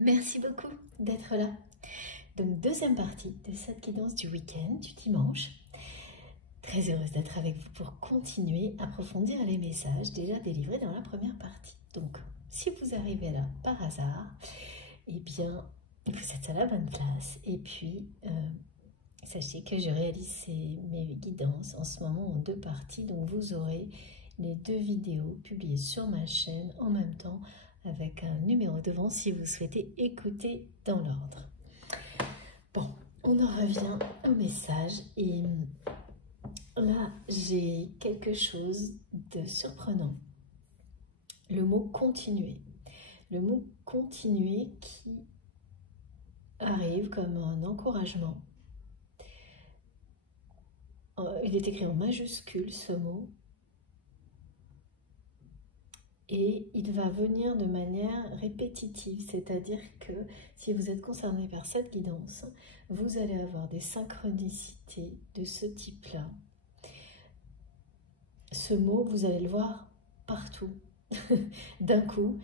Merci beaucoup d'être là. Donc, deuxième partie de cette guidance du week-end, du dimanche. Très heureuse d'être avec vous pour continuer à approfondir les messages déjà délivrés dans la première partie. Donc, si vous arrivez là par hasard, eh bien, vous êtes à la bonne place. Et puis, sachez que je réalise mes guidances en ce moment en deux parties. Donc, vous aurez les deux vidéos publiées sur ma chaîne en même temps avec un numéro devant si vous souhaitez écouter dans l'ordre. Bon, on en revient au message et là, j'ai quelque chose de surprenant. Le mot continuer. Le mot continuer qui arrive comme un encouragement. Il est écrit en majuscule ce mot. Et il va venir de manière répétitive, c'est-à-dire que si vous êtes concerné par cette guidance, vous allez avoir des synchronicités de ce type-là. Ce mot, vous allez le voir partout, d'un coup,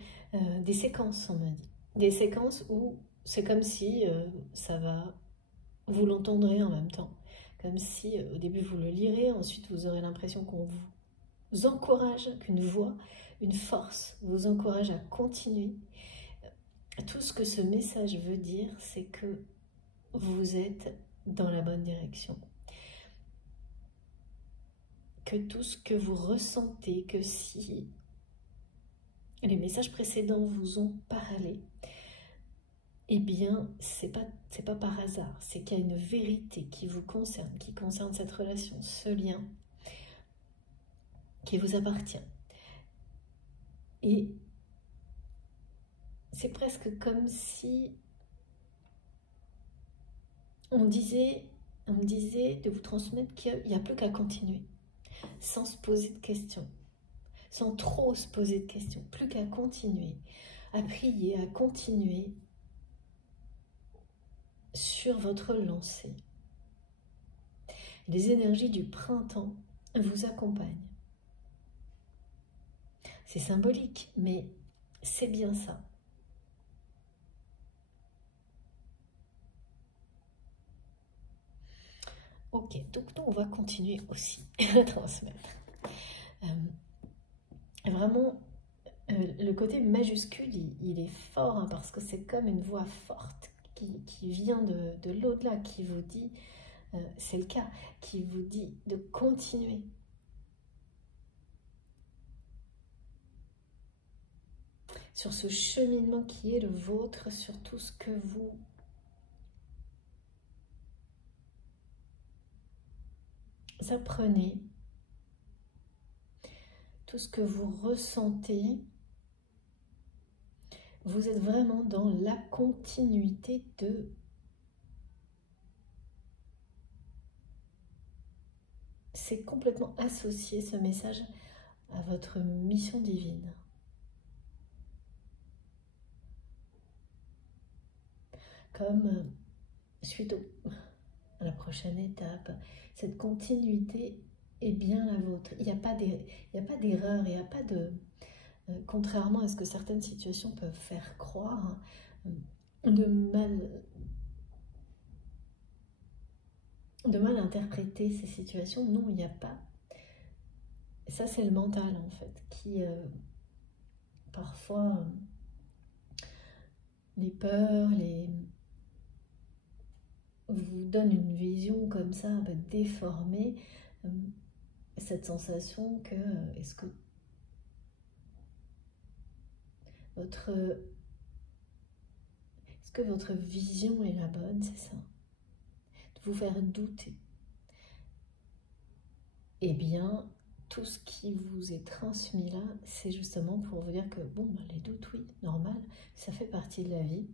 des séquences, on m'a dit. Des séquences où c'est comme si vous l'entendrez en même temps. Comme si au début vous le lirez, ensuite vous aurez l'impression qu'on vous encourage, qu'une voix, une force vous encourage à continuer. Tout ce que ce message veut dire, c'est que vous êtes dans la bonne direction. Que tout ce que vous ressentez, que si les messages précédents vous ont parlé, eh bien, c'est pas par hasard, c'est qu'il y a une vérité qui vous concerne, qui concerne cette relation, ce lien qui vous appartient. Et c'est presque comme si on me disait de vous transmettre qu'il n'y a plus qu'à continuer, sans se poser de questions, sans trop se poser de questions, plus qu'à continuer, à prier, à continuer sur votre lancée. Les énergies du printemps vous accompagnent. C'est symbolique, mais c'est bien ça. Ok, donc nous on va continuer aussi à transmettre. Vraiment, le côté majuscule, il est fort, hein, parce que c'est comme une voix forte qui vient de l'au-delà, qui vous dit, c'est le cas, qui vous dit de continuer. Sur ce cheminement qui est le vôtre, sur tout ce que vous apprenez, tout ce que vous ressentez, vous êtes vraiment dans la continuité de c'est complètement associé ce message à votre mission divine. Comme suite à la prochaine étape, cette continuité est bien la vôtre. Il n'y a pas d'erreur, il n'y a pas de... contrairement à ce que certaines situations peuvent faire croire, de mal interpréter ces situations. Non, il n'y a pas. Ça, c'est le mental, en fait, qui parfois les peurs, vous donne une vision comme ça, un peu déformée, cette sensation que est-ce que votre vision est la bonne, c'est ça, de vous faire douter. Eh bien, tout ce qui vous est transmis là, c'est justement pour vous dire que, bon, les doutes, oui, normal, ça fait partie de la vie,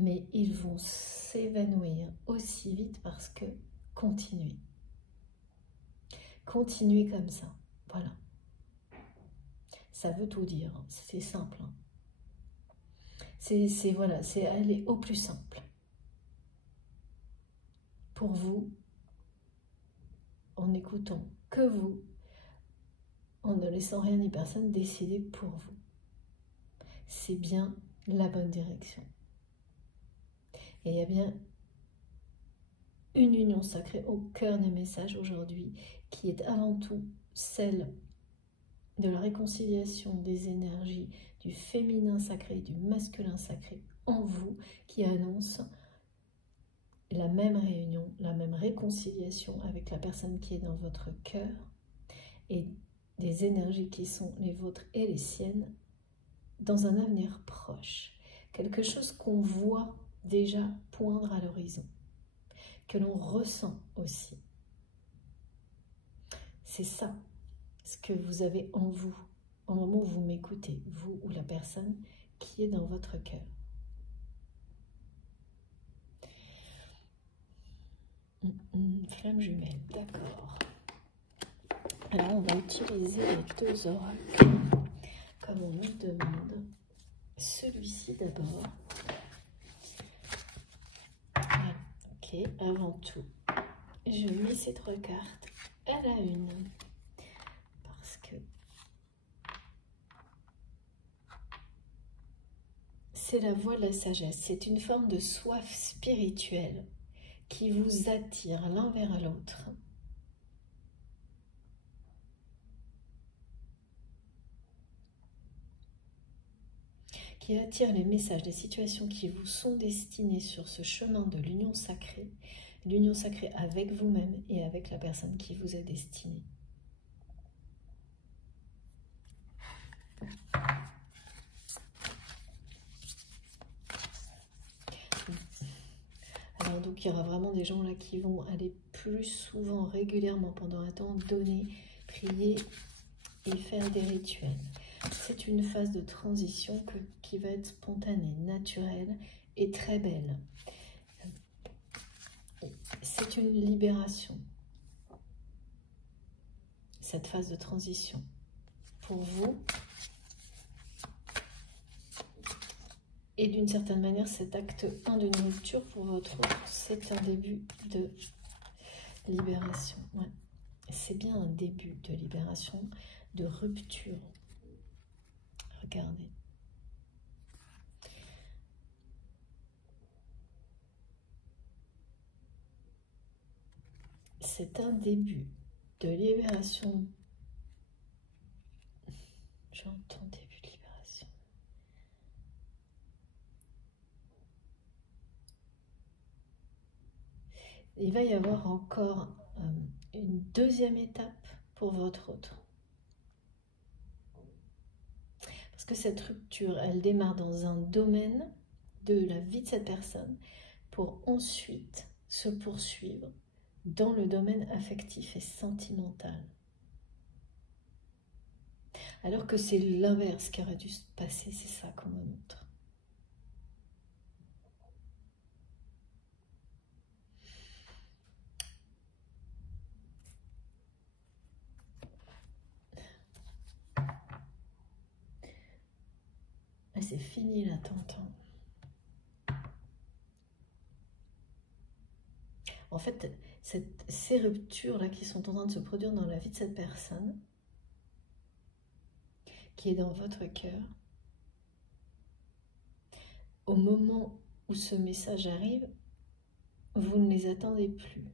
mais ils vont s'évanouir aussi vite parce que continuez. Continuez comme ça, voilà. Ça veut tout dire, c'est simple. Voilà, c'est aller au plus simple. Pour vous, en n'écoutant que vous, en ne laissant rien ni personne décider pour vous. C'est bien la bonne direction. Et il y a bien une union sacrée au cœur des messages aujourd'hui, qui est avant tout celle de la réconciliation des énergies du féminin sacré, du masculin sacré en vous, qui annonce la même réunion, la même réconciliation avec la personne qui est dans votre cœur, et des énergies qui sont les vôtres et les siennes dans un avenir proche. Quelque chose qu'on voit déjà poindre à l'horizon, que l'on ressent aussi. C'est ça, ce que vous avez en vous, au moment où vous m'écoutez, vous ou la personne qui est dans votre cœur. Flamme jumelle, d'accord. Alors on va utiliser les deux oracles, comme on nous demande. Celui-ci d'abord. Voilà. Ok, avant tout, je mets ces trois cartes à la une, parce que c'est la voie de la sagesse. C'est une forme de soif spirituelle qui vous attire l'un vers l'autre. Qui attire les messages des situations qui vous sont destinées sur ce chemin de l'union sacrée avec vous-même et avec la personne qui vous est destinée. Alors donc il y aura vraiment des gens là qui vont aller plus souvent, régulièrement, pendant un temps donné, prier et faire des rituels. C'est une phase de transition qui va être spontanée, naturelle et très belle. C'est une libération, cette phase de transition. Pour vous, et d'une certaine manière, cet acte 1 d'une rupture, pour votre autre, c'est un début de libération. Ouais. C'est bien un début de libération, de rupture. Regardez. C'est un début de libération. J'entends début de libération. Il va y avoir encore une deuxième étape pour votre autre. Parce que cette rupture, elle démarre dans un domaine de la vie de cette personne pour ensuite se poursuivre dans le domaine affectif et sentimental. Alors que c'est l'inverse qui aurait dû se passer, c'est ça qu'on me montre. C'est fini l'attente. En fait, ces ruptures-là qui sont en train de se produire dans la vie de cette personne, qui est dans votre cœur, au moment où ce message arrive, vous ne les attendez plus.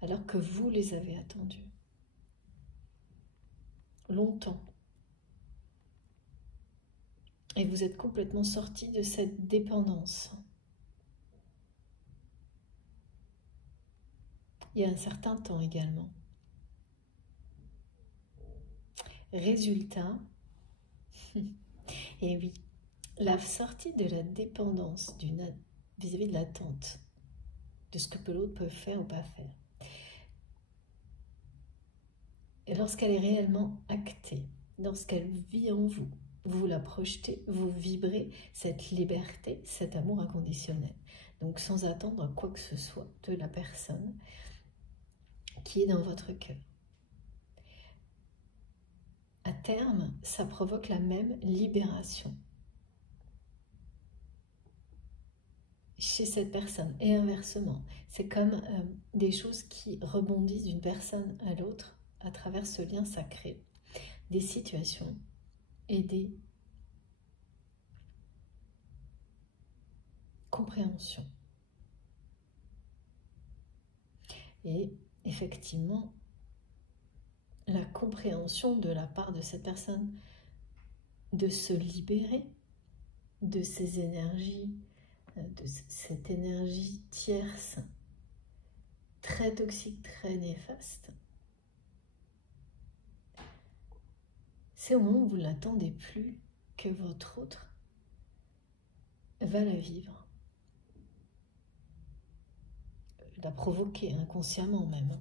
Alors que vous les avez attendus. Longtemps. Et vous êtes complètement sorti de cette dépendance. Il y a un certain temps également. Résultat, et oui, la sortie de la dépendance vis-à-vis de l'attente, de ce que l'autre peut faire ou pas faire. Et lorsqu'elle est réellement actée, lorsqu'elle vit en vous, vous la projetez, vous vibrez cette liberté, cet amour inconditionnel. Donc sans attendre quoi que ce soit de la personne qui est dans votre cœur. À terme, ça provoque la même libération chez cette personne. Et inversement, c'est comme des choses qui rebondissent d'une personne à l'autre à travers ce lien sacré, des situations et des compréhension. Et effectivement, la compréhension de la part de cette personne de se libérer de ces énergies, de cette énergie tierce, très toxique, très néfaste, c'est au moment où vous ne l'attendez plus que votre autre va la vivre, la provoquer inconsciemment même.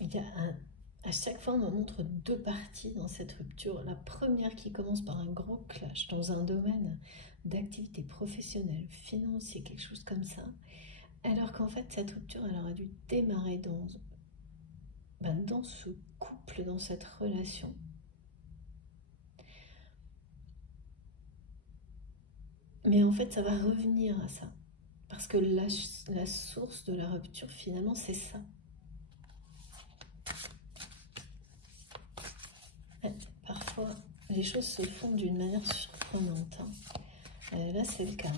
Il y a à chaque fois, on me montre deux parties dans cette rupture. La première qui commence par un gros clash dans un domaine d'activité professionnelle, financier, quelque chose comme ça. Alors qu'en fait, cette rupture, elle aurait dû démarrer dans ce couple, dans cette relation. Mais en fait, ça va revenir à ça. Parce que la source de la rupture, finalement, c'est ça. Parfois, les choses se font d'une manière surprenante. Là, c'est le cas.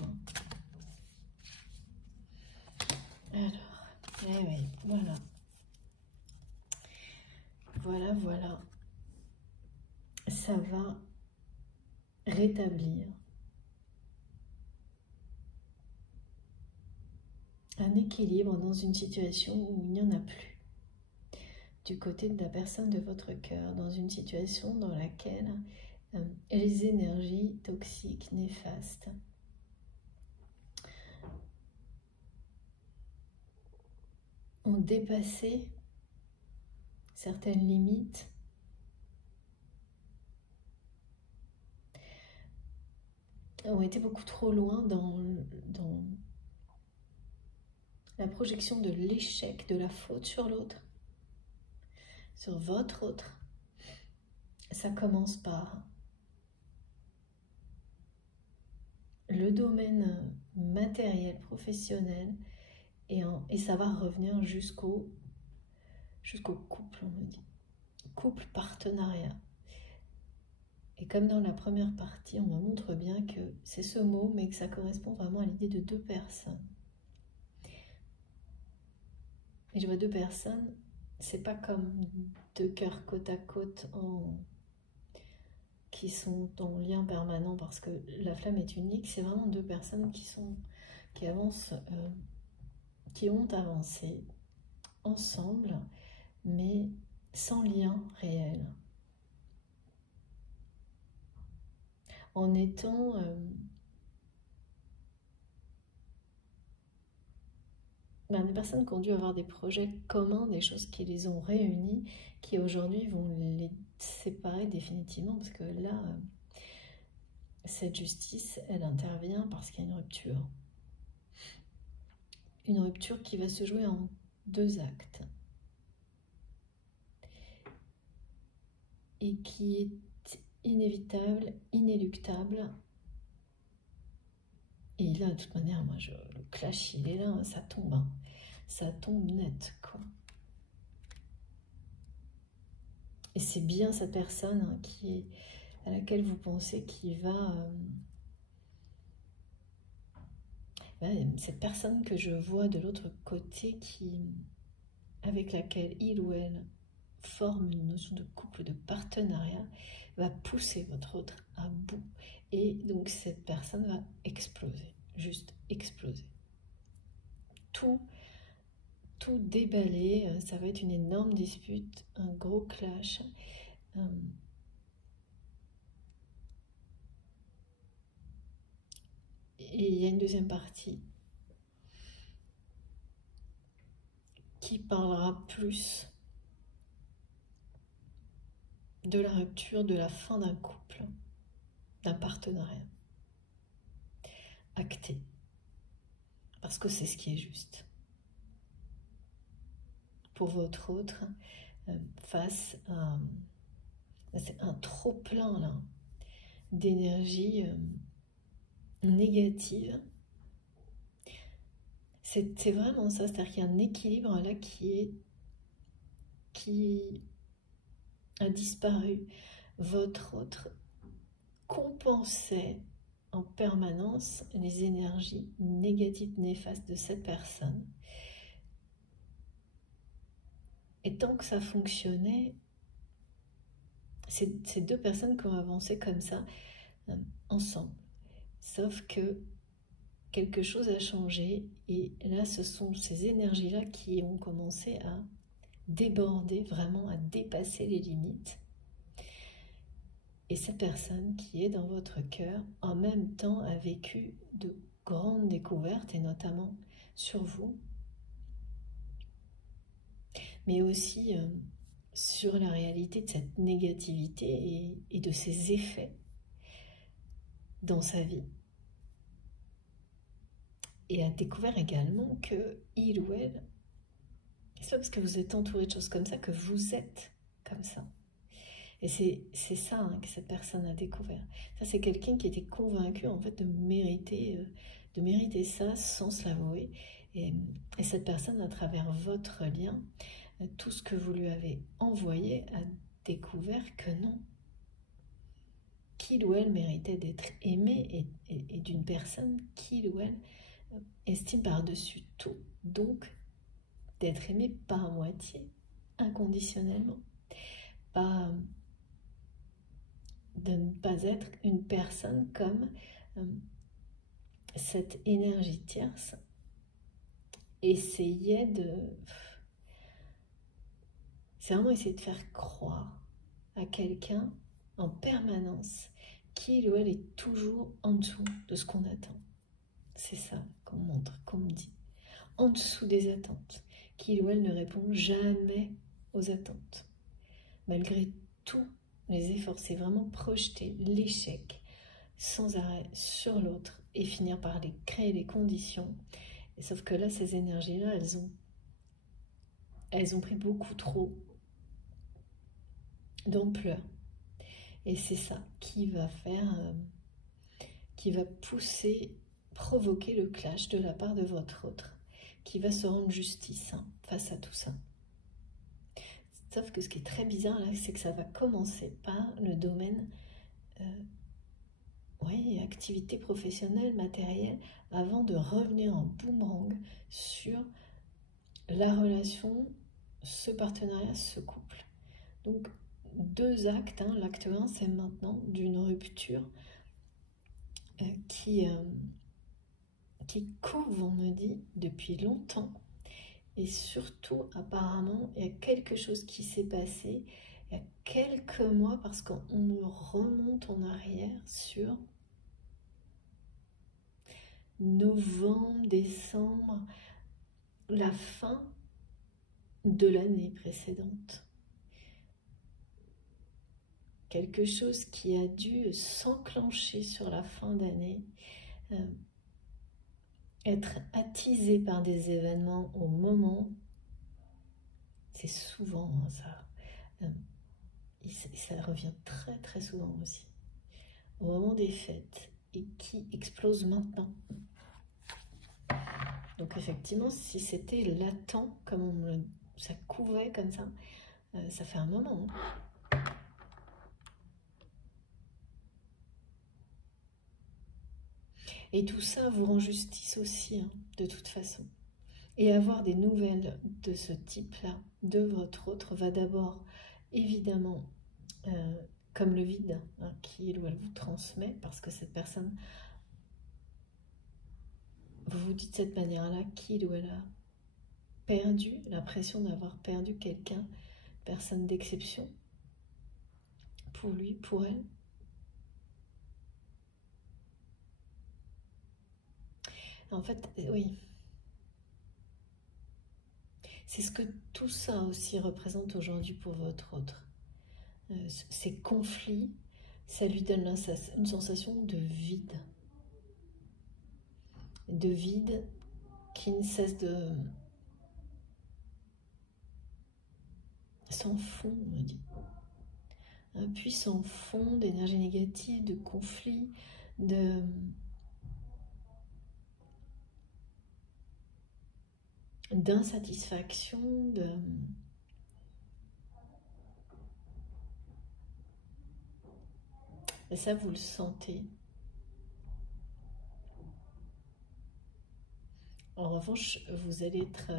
Alors, oui, voilà. Voilà. Ça va rétablir un équilibre dans une situation où il n'y en a plus. Du côté de la personne de votre cœur, dans une situation dans laquelle les énergies toxiques, néfastes, ont dépassé certaines limites, ont été beaucoup trop loin dans la projection de l'échec, de la faute sur l'autre, sur votre autre. Ça commence par le domaine matériel, professionnel, et ça va revenir jusqu'au couple, on me dit. Couple, partenariat. Et comme dans la première partie, on me montre bien que c'est ce mot, mais que ça correspond vraiment à l'idée de deux personnes. Et je vois deux personnes, c'est pas comme deux cœurs côte à côte qui sont en lien permanent parce que la flamme est unique, c'est vraiment deux personnes qui avancent, qui ont avancé ensemble, mais sans lien réel. En étant des personnes qui ont dû avoir des projets communs, des choses qui les ont réunis, qui aujourd'hui vont les séparer définitivement, parce que là, cette justice, elle intervient parce qu'il y a une rupture. Une rupture qui va se jouer en deux actes. Et qui est inévitable, inéluctable. Et là, de toute manière, moi, le clash, il est là, ça tombe. Hein. Ça tombe net, quoi. Et c'est bien cette personne hein, à laquelle vous pensez qui va... cette personne que je vois de l'autre côté avec laquelle il ou elle forme une notion de couple, de partenariat, va pousser votre autre à bout. Et donc cette personne va exploser, juste exploser. Tout déballer, ça va être une énorme dispute, un gros clash. Et il y a une deuxième partie qui parlera plus de la rupture, de la fin d'un couple, d'un partenariat acté. Parce que c'est ce qui est juste. Pour votre autre, face à un trop-plein là d'énergie négative. C'est vraiment ça, c'est-à-dire qu'il y a un équilibre là qui a disparu. Votre autre compensait en permanence les énergies négatives, néfastes de cette personne. Et tant que ça fonctionnait, c'est deux personnes qui ont avancé comme ça, ensemble. Sauf que quelque chose a changé et là, ce sont ces énergies-là qui ont commencé à déborder, vraiment à dépasser les limites. Et cette personne qui est dans votre cœur, en même temps, a vécu de grandes découvertes, et notamment sur vous, mais aussi sur la réalité de cette négativité et de ses effets dans sa vie. Et a découvert également que il ou elle, c'est pas parce que vous êtes entouré de choses comme ça que vous êtes comme ça. Et c'est ça que cette personne a découvert. Ça, c'est quelqu'un qui était convaincu en fait de mériter ça sans se l'avouer. Et cette personne, à travers votre lien, tout ce que vous lui avez envoyé, a découvert que non. Qu'il ou elle méritait d'être aimé et d'une personne qu'il ou elle estime par-dessus tout. Donc, d'être aimé pas à moitié, inconditionnellement. Pas, de ne pas être une personne comme cette énergie tierce essayait de... C'est vraiment essayer de faire croire à quelqu'un en permanence qu'il ou elle est toujours en dessous de ce qu'on attend. C'est ça qu'on montre, qu'on me dit. En dessous des attentes. Qu'il ou elle ne répond jamais aux attentes. Malgré tous les efforts, c'est vraiment projeter l'échec sans arrêt sur l'autre et finir par créer les conditions. Et sauf que là, ces énergies-là, elles ont pris beaucoup trop d'ampleur. Et c'est ça qui va qui va provoquer le clash de la part de votre autre, qui va se rendre justice face à tout ça. Sauf que ce qui est très bizarre là, c'est que ça va commencer par le domaine activité professionnelle, matérielle, avant de revenir en boomerang sur la relation, ce partenariat, ce couple. Donc, deux actes. L'acte 1, c'est maintenant d'une rupture qui couve, on me dit, depuis longtemps. Et surtout, apparemment, il y a quelque chose qui s'est passé il y a quelques mois, parce qu'on me remonte en arrière sur novembre, décembre, la fin de l'année précédente. Quelque chose qui a dû s'enclencher sur la fin d'année, être attisé par des événements au moment, c'est souvent ça, ça revient très très souvent aussi, au moment des fêtes, et qui explose maintenant. Donc effectivement, si c'était latent, comme ça couvait comme ça, ça fait un moment. Et tout ça vous rend justice aussi, de toute façon. Et avoir des nouvelles de ce type-là, de votre autre, va d'abord, évidemment, comme le vide qu'il ou elle vous transmet, parce que cette personne, vous vous dites de cette manière-là, qu'il ou elle a perdu, l'impression d'avoir perdu quelqu'un, personne d'exception, pour lui, pour elle. En fait, oui. C'est ce que tout ça aussi représente aujourd'hui pour votre autre. Ces conflits, ça lui donne une sensation de vide. De vide qui ne cesse de... sans fond, on me dit. Un puissant fond d'énergie négative, de conflits, de... d'insatisfaction, et ça vous le sentez. En revanche, vous allez être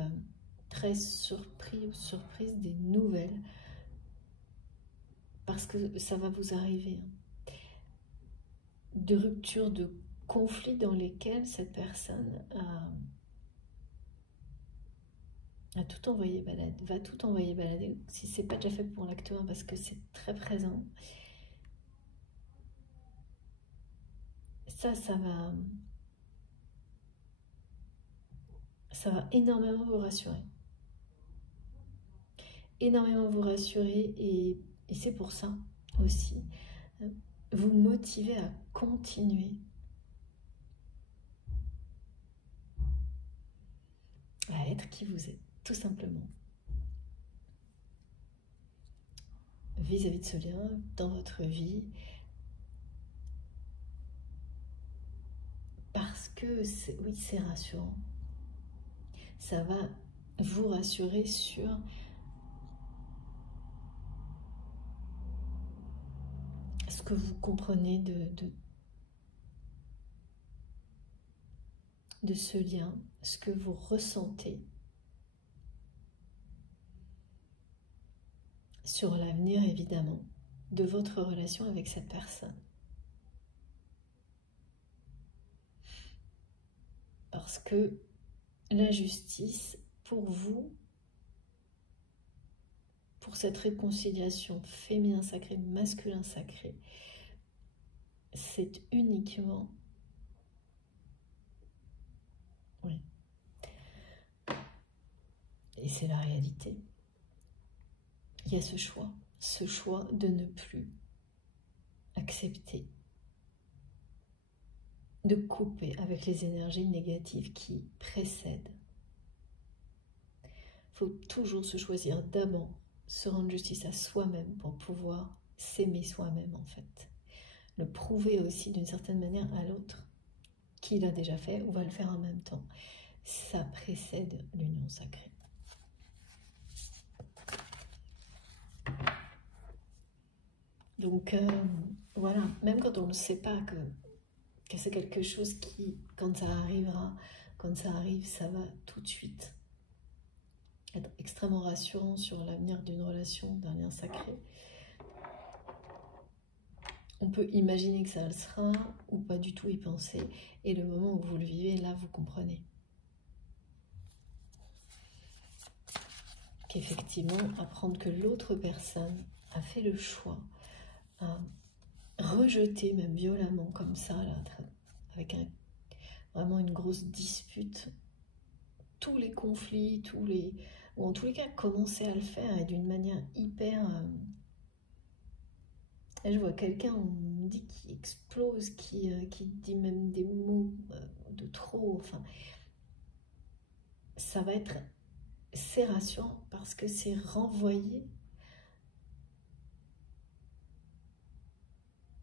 très surpris ou surprise des nouvelles, parce que ça va vous arriver, de ruptures, de conflits dans lesquels cette personne a tout envoyé balader, va tout envoyer balader, si c'est pas déjà fait pour l'acte 1, parce que c'est très présent. Ça va énormément vous rassurer. Énormément vous rassurer, et c'est pour ça aussi, vous motiver à continuer. À être qui vous êtes, tout simplement. Vis-à-vis de ce lien, dans votre vie. Parce que, oui, c'est rassurant. Ça va vous rassurer sur ce que vous comprenez de ce lien, ce que vous ressentez sur l'avenir, évidemment, de votre relation avec cette personne. Parce que la justice, pour vous, pour cette réconciliation féminin sacré, masculin sacré, c'est uniquement... Oui. Et c'est la réalité. Il y a ce choix de ne plus accepter, de couper avec les énergies négatives qui précèdent. Il faut toujours se choisir d'abord, se rendre justice à soi-même pour pouvoir s'aimer soi-même en fait. Le prouver aussi d'une certaine manière à l'autre, qui l'a déjà fait ou va le faire en même temps. Ça précède l'union sacrée. Donc voilà, même quand on ne sait pas que c'est quelque chose qui, quand ça arrivera, quand ça arrive, ça va tout de suite être extrêmement rassurant sur l'avenir d'une relation, d'un lien sacré. On peut imaginer que ça le sera ou pas du tout y penser. Et le moment où vous le vivez, là, vous comprenez qu'effectivement, apprendre que l'autre personne a fait le choix, a rejeté même violemment comme ça, là, avec vraiment une grosse dispute, tous les conflits, ou en tous les cas commencer à le faire, et d'une manière hyper... Là, je vois quelqu'un, on me dit, qui explose, qui dit même des mots de trop, enfin, ça va être... C'est rassurant parce que c'est renvoyer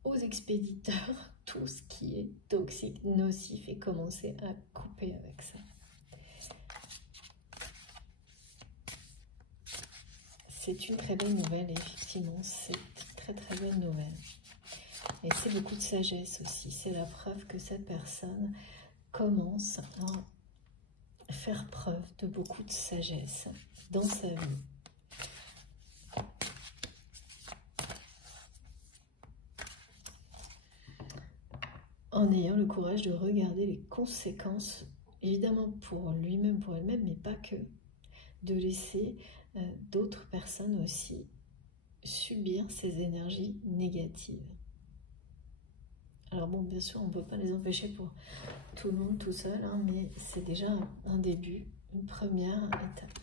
aux expéditeurs tout ce qui est toxique, nocif, et commencer à couper avec ça. C'est une très belle nouvelle, et effectivement, c'est une très très belle nouvelle. Et c'est beaucoup de sagesse aussi. C'est la preuve que cette personne commence à faire preuve de beaucoup de sagesse dans sa vie. En ayant le courage de regarder les conséquences, évidemment pour lui-même, pour elle-même, mais pas que, de laisser d'autres personnes aussi subir ces énergies négatives. Alors bon, bien sûr, on ne peut pas les empêcher pour tout le monde tout seul, hein, mais c'est déjà un début, une première étape.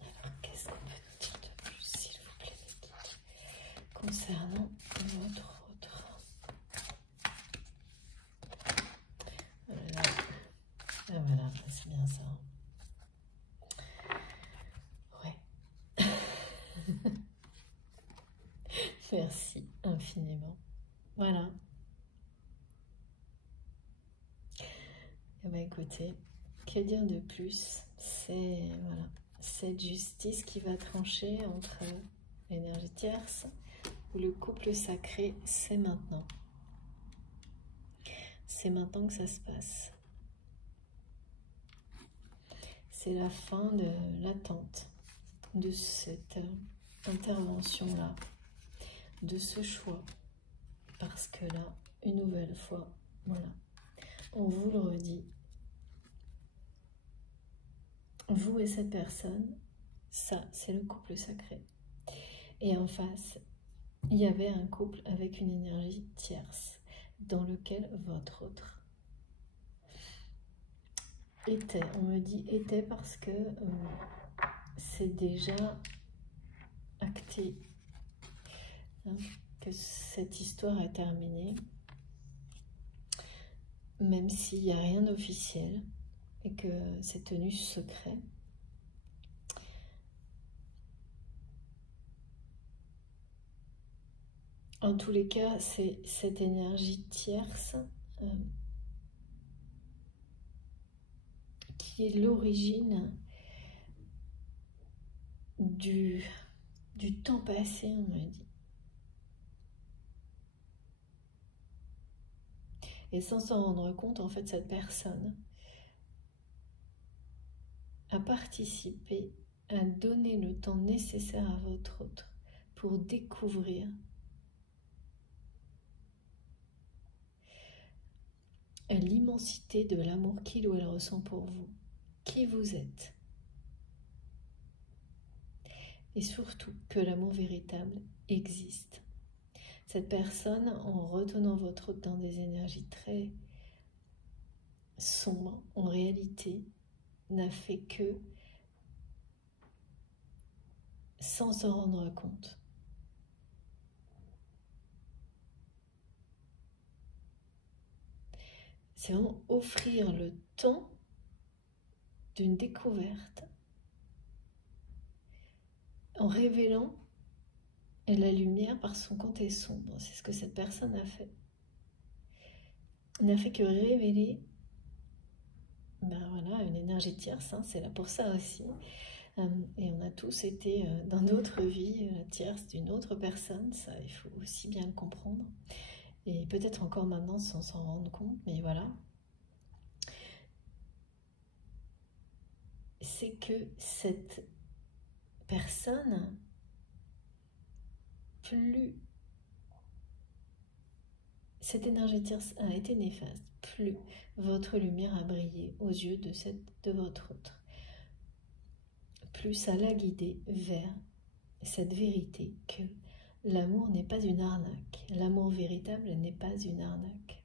Alors, qu'est-ce qu'on peut nous dire de plus, s'il vous plaît, les guides, concernant votre autre? Voilà, ah, voilà, c'est bien ça. Ouais. Merci infiniment. Voilà. Eh bien, écoutez, que dire de plus? C'est voilà, cette justice qui va trancher entre l'énergie tierce ou le couple sacré, c'est maintenant. C'est maintenant que ça se passe. C'est la fin de l'attente, de cette intervention-là, de ce choix. Parce que là, une nouvelle fois, voilà, on vous le redit, vous et cette personne, ça, c'est le couple sacré. Et en face, il y avait un couple avec une énergie tierce, dans lequel votre autre était. On me dit était parce que c'est déjà acté, hein, que cette histoire est terminée, même s'il n'y a rien d'officiel et que c'est tenu secret. En tous les cas, c'est cette énergie tierce qui est l'origine du temps passé, on me dit. Et sans s'en rendre compte, en fait, cette personne a participé à donner le temps nécessaire à votre autre pour découvrir l'immensité de l'amour qu'il ou elle ressent pour vous, qui vous êtes. Et surtout que l'amour véritable existe. Cette personne, en retenant votre autre dans des énergies très sombres, en réalité, n'a fait que, sans s'en rendre compte, c'est vraiment offrir le temps d'une découverte en révélant la lumière par son côté sombre. C'est ce que cette personne a fait. Elle n'a fait que révéler voilà, une énergie tierce, hein, c'est là pour ça aussi. Et on a tous été dans d'autres vies tierces d'une autre personne, ça il faut aussi bien le comprendre. Et peut-être encore maintenant sans s'en rendre compte, mais voilà. C'est que cette personne, plus cette énergie tierce a été néfaste, plus votre lumière a brillé aux yeux de votre autre. Plus ça l'a guidé vers cette vérité que l'amour n'est pas une arnaque. L'amour véritable n'est pas une arnaque.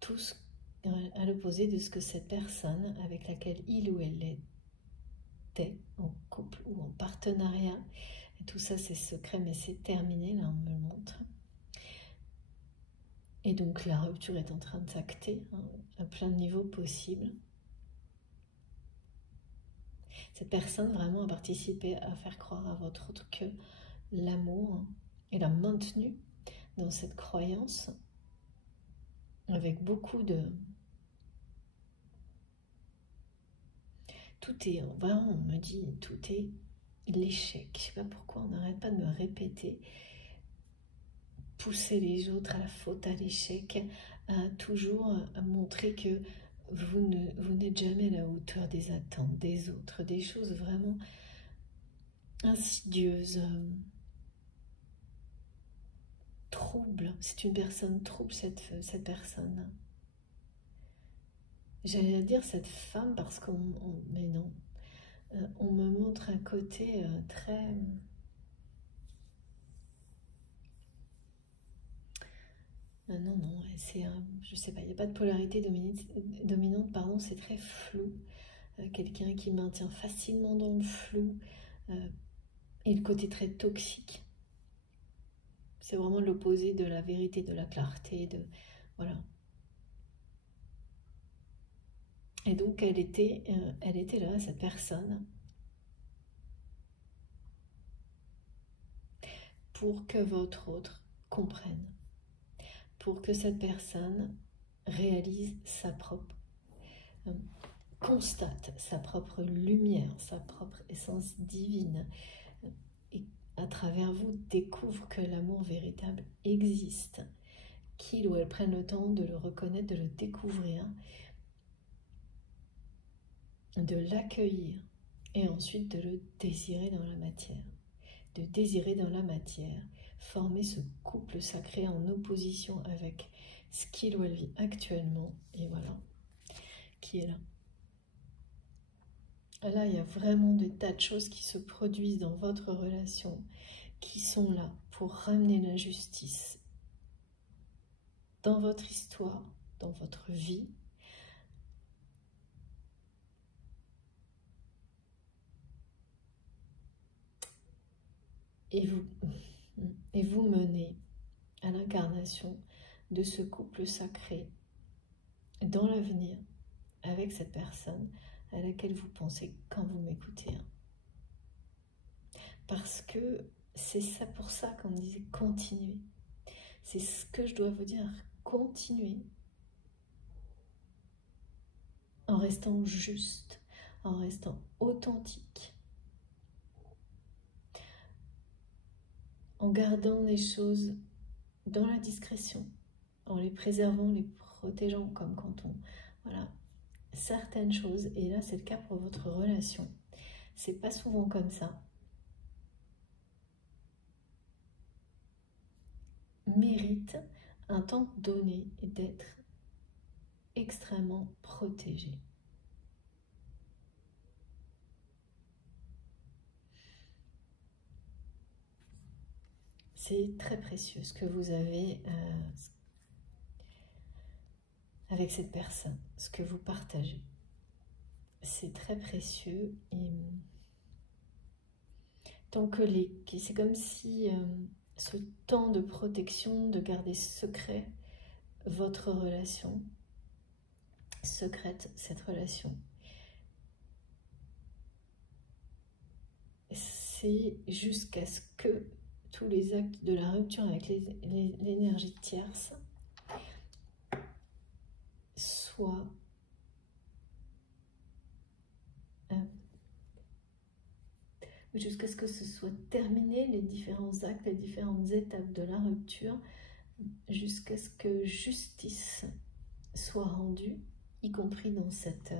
Tout ce à l'opposé de ce que cette personne avec laquelle il ou elle était en couple ou en partenariat, et tout ça c'est secret mais c'est terminé, là on me le montre. Et donc la rupture est en train de s'acter à plein de niveaux possibles. Cette personne vraiment a participé à faire croire à votre autre que l'amour, elle a maintenu dans cette croyance avec beaucoup de... Tout est, vraiment on me dit, tout est l'échec. Je ne sais pas pourquoi on n'arrête pas de me répéter. Pousser les autres à la faute, à l'échec, à toujours montrer que vous n'êtes jamais à la hauteur des attentes des autres, des choses vraiment insidieuses, troubles. C'est une personne trouble, cette personne. J'allais dire cette femme parce mais non, on me montre un côté très... non, c'est je sais pas, il n'y a pas de polarité dominante, pardon, c'est très flou. Quelqu'un qui maintient facilement dans le flou et le côté très toxique. C'est vraiment l'opposé de la vérité, de la clarté, voilà. Et donc elle était là, cette personne, pour que votre autre comprenne, pour que cette personne réalise sa propre, constate sa propre lumière, sa propre essence divine, et à travers vous découvre que l'amour véritable existe, qu'il ou elle prenne le temps de le reconnaître, de le découvrir, de l'accueillir et ensuite de le désirer dans la matière. De désirer dans la matière, former ce couple sacré en opposition avec ce qu'il ou elle vit actuellement, et voilà, qui est là. Là, il y a vraiment des tas de choses qui se produisent dans votre relation, qui sont là pour ramener la justice dans votre histoire, dans votre vie. Et vous menez à l'incarnation de ce couple sacré dans l'avenir avec cette personne à laquelle vous pensez quand vous m'écoutez. Parce que c'est ça, pour ça qu'on me disait continuez. C'est ce que je dois vous dire, continuez. En restant juste, en restant authentique, en gardant les choses dans la discrétion, en les préservant, les protégeant, comme quand on... Voilà, certaines choses, et là c'est le cas pour votre relation, c'est pas souvent comme ça, mérite un temps donné et d'être extrêmement protégé. C'est très précieux ce que vous avez avec cette personne, ce que vous partagez. C'est très précieux et tant que c'est comme si ce temps de protection, de garder secret votre relation, secrète cette relation, c'est jusqu'à ce que tous les actes de la rupture avec l'énergie tierce soient jusqu'à ce que ce soit terminé, les différents actes, les différentes étapes de la rupture, jusqu'à ce que justice soit rendue, y compris dans cette...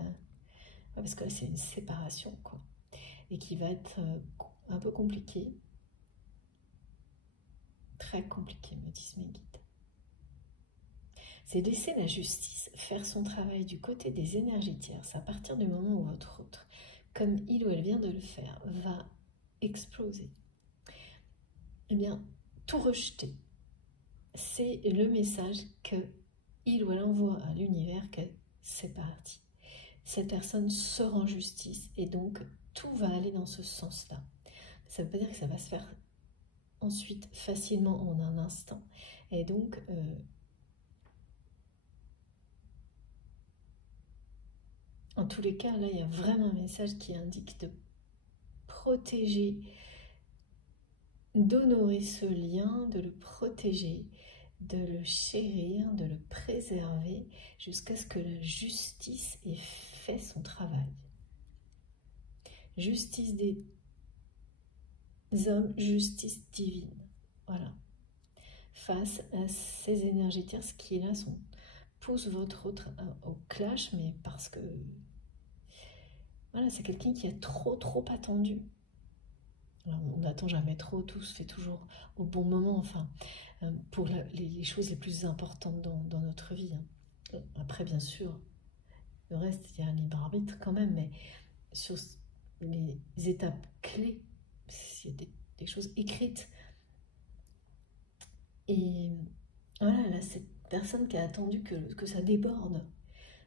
parce que c'est une séparation, quoi, et qui va être un peu compliquée, très compliquée, me disent mes guides. C'est laisser la justice faire son travail du côté des énergies tierces à partir du moment où votre autre, comme il ou elle vient de le faire, va exploser. Eh bien, tout rejeter, c'est le message que il ou elle envoie à l'univers que c'est parti. Cette personne se rend justice et donc tout va aller dans ce sens-là. Ça ne veut pas dire que ça va se faire ensuite facilement en un instant. Et donc, en tous les cas, là, il y a vraiment un message qui indique de protéger, d'honorer ce lien, de le protéger, de le chérir, de le préserver, jusqu'à ce que la justice ait fait son travail. Justice des hommes, justice divine. Voilà. Face à ces énergies tierces qui, là, poussent votre autre au clash, mais parce que voilà, c'est quelqu'un qui a trop attendu. Alors, on n'attend jamais trop, tout se fait toujours au bon moment, enfin, pour les choses les plus importantes dans notre vie. Hein. Après, bien sûr, le reste, il y a un libre arbitre quand même, mais sur les étapes clés, il y a des choses écrites. Et voilà, là, cette personne qui a attendu que ça déborde,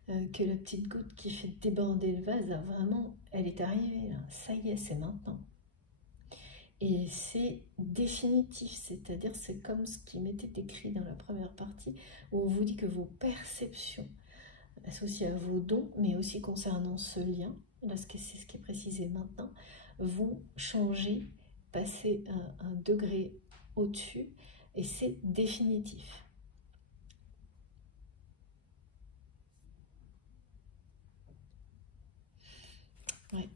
que la petite goutte qui fait déborder le vase, là, vraiment, elle est arrivée, là. Ça y est, c'est maintenant. Et c'est définitif, c'est-à-dire c'est comme ce qui m'était écrit dans la première partie, où on vous dit que vos perceptions associées à vos dons, mais aussi concernant ce lien, là c'est ce qui est précisé maintenant, vont changer, passer un degré au-dessus, et c'est définitif. Ouais.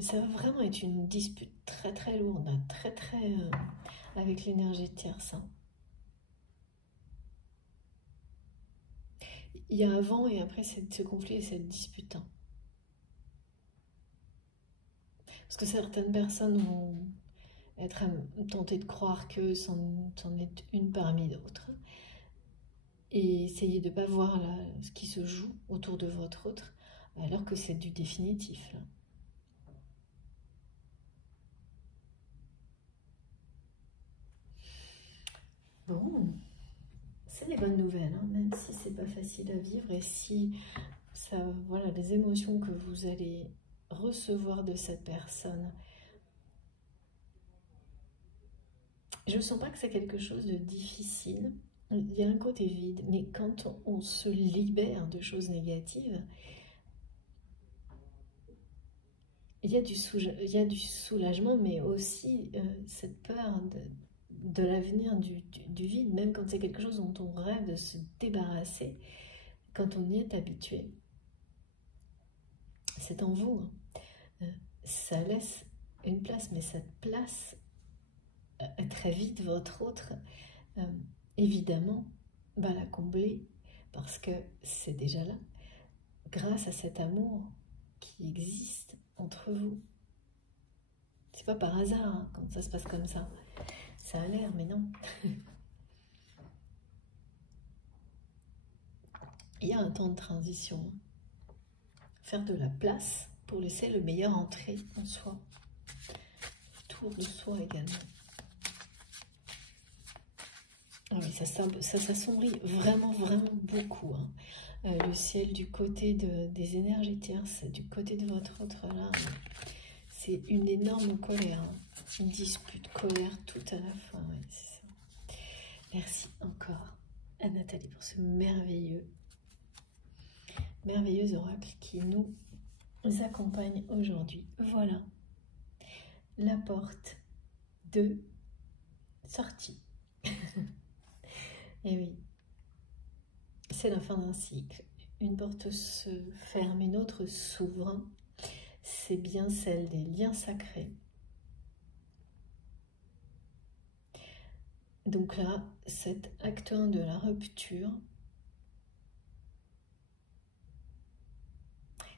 Ça va vraiment être une dispute très très lourde, très très avec l'énergie de tierce. Hein. Il y a avant et après ce conflit et cette dispute. Hein. Parce que certaines personnes vont être tentées de croire que c'en est une parmi d'autres. Et essayez de ne pas voir là, ce qui se joue autour de votre autre, alors que c'est du définitif. Là. Bon, c'est des bonnes nouvelles, hein, même si c'est pas facile à vivre et si ça, voilà, les émotions que vous allez recevoir de cette personne. Je ne sens pas que c'est quelque chose de difficile. Il y a un côté vide, mais quand on se libère de choses négatives, il y a du soulagement, mais aussi cette peur de l'avenir, du vide, même quand c'est quelque chose dont on rêve de se débarrasser, quand on y est habitué. C'est en vous. Hein. Ça laisse une place, mais cette place très vite, votre autre, évidemment, va la combler parce que c'est déjà là, grâce à cet amour qui existe entre vous. C'est pas par hasard hein, quand ça se passe comme ça. Ça a l'air, mais non. Il y a un temps de transition. Faire de la place pour laisser le meilleur entrer en soi. Autour de soi également. Ah oui, ça s'assombrit vraiment, vraiment beaucoup. Hein. Le ciel du côté des énergies tierces, du côté de votre autre là, c'est une énorme colère. Hein. Une dispute, colère tout à la fois. Ouais, c'est ça. Merci encore à Nathalie pour ce merveilleux oracle qui nous accompagne aujourd'hui. Voilà la porte de sortie. Et oui, c'est la fin d'un cycle. Une porte se ferme, une autre s'ouvre. C'est bien celle des liens sacrés. Donc là, cet acte 1 de la rupture,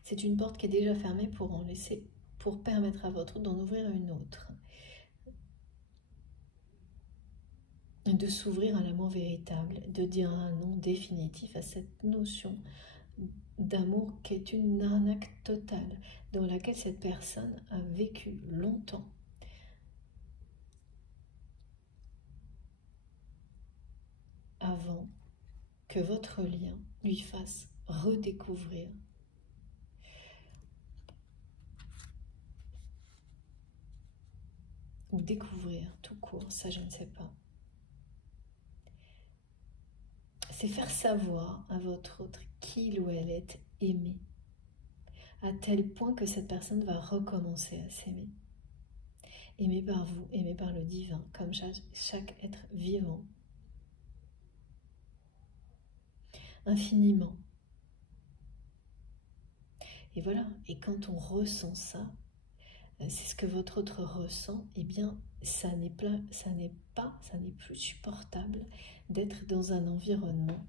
c'est une porte qui est déjà fermée pour permettre à votre autre d'en ouvrir une autre. De s'ouvrir à l'amour véritable, de dire un non définitif à cette notion d'amour qui est une arnaque totale, dans laquelle cette personne a vécu longtemps. Avant que votre lien lui fasse redécouvrir ou découvrir tout court, ça je ne sais pas. C'est faire savoir à votre autre qu'il ou elle est aimé, à tel point que cette personne va recommencer à s'aimer. Aimé par vous, aimé par le divin, comme chaque être vivant. Infiniment. Et voilà, et quand on ressent ça, c'est ce que votre autre ressent, eh bien, ça n'est plus supportable d'être dans un environnement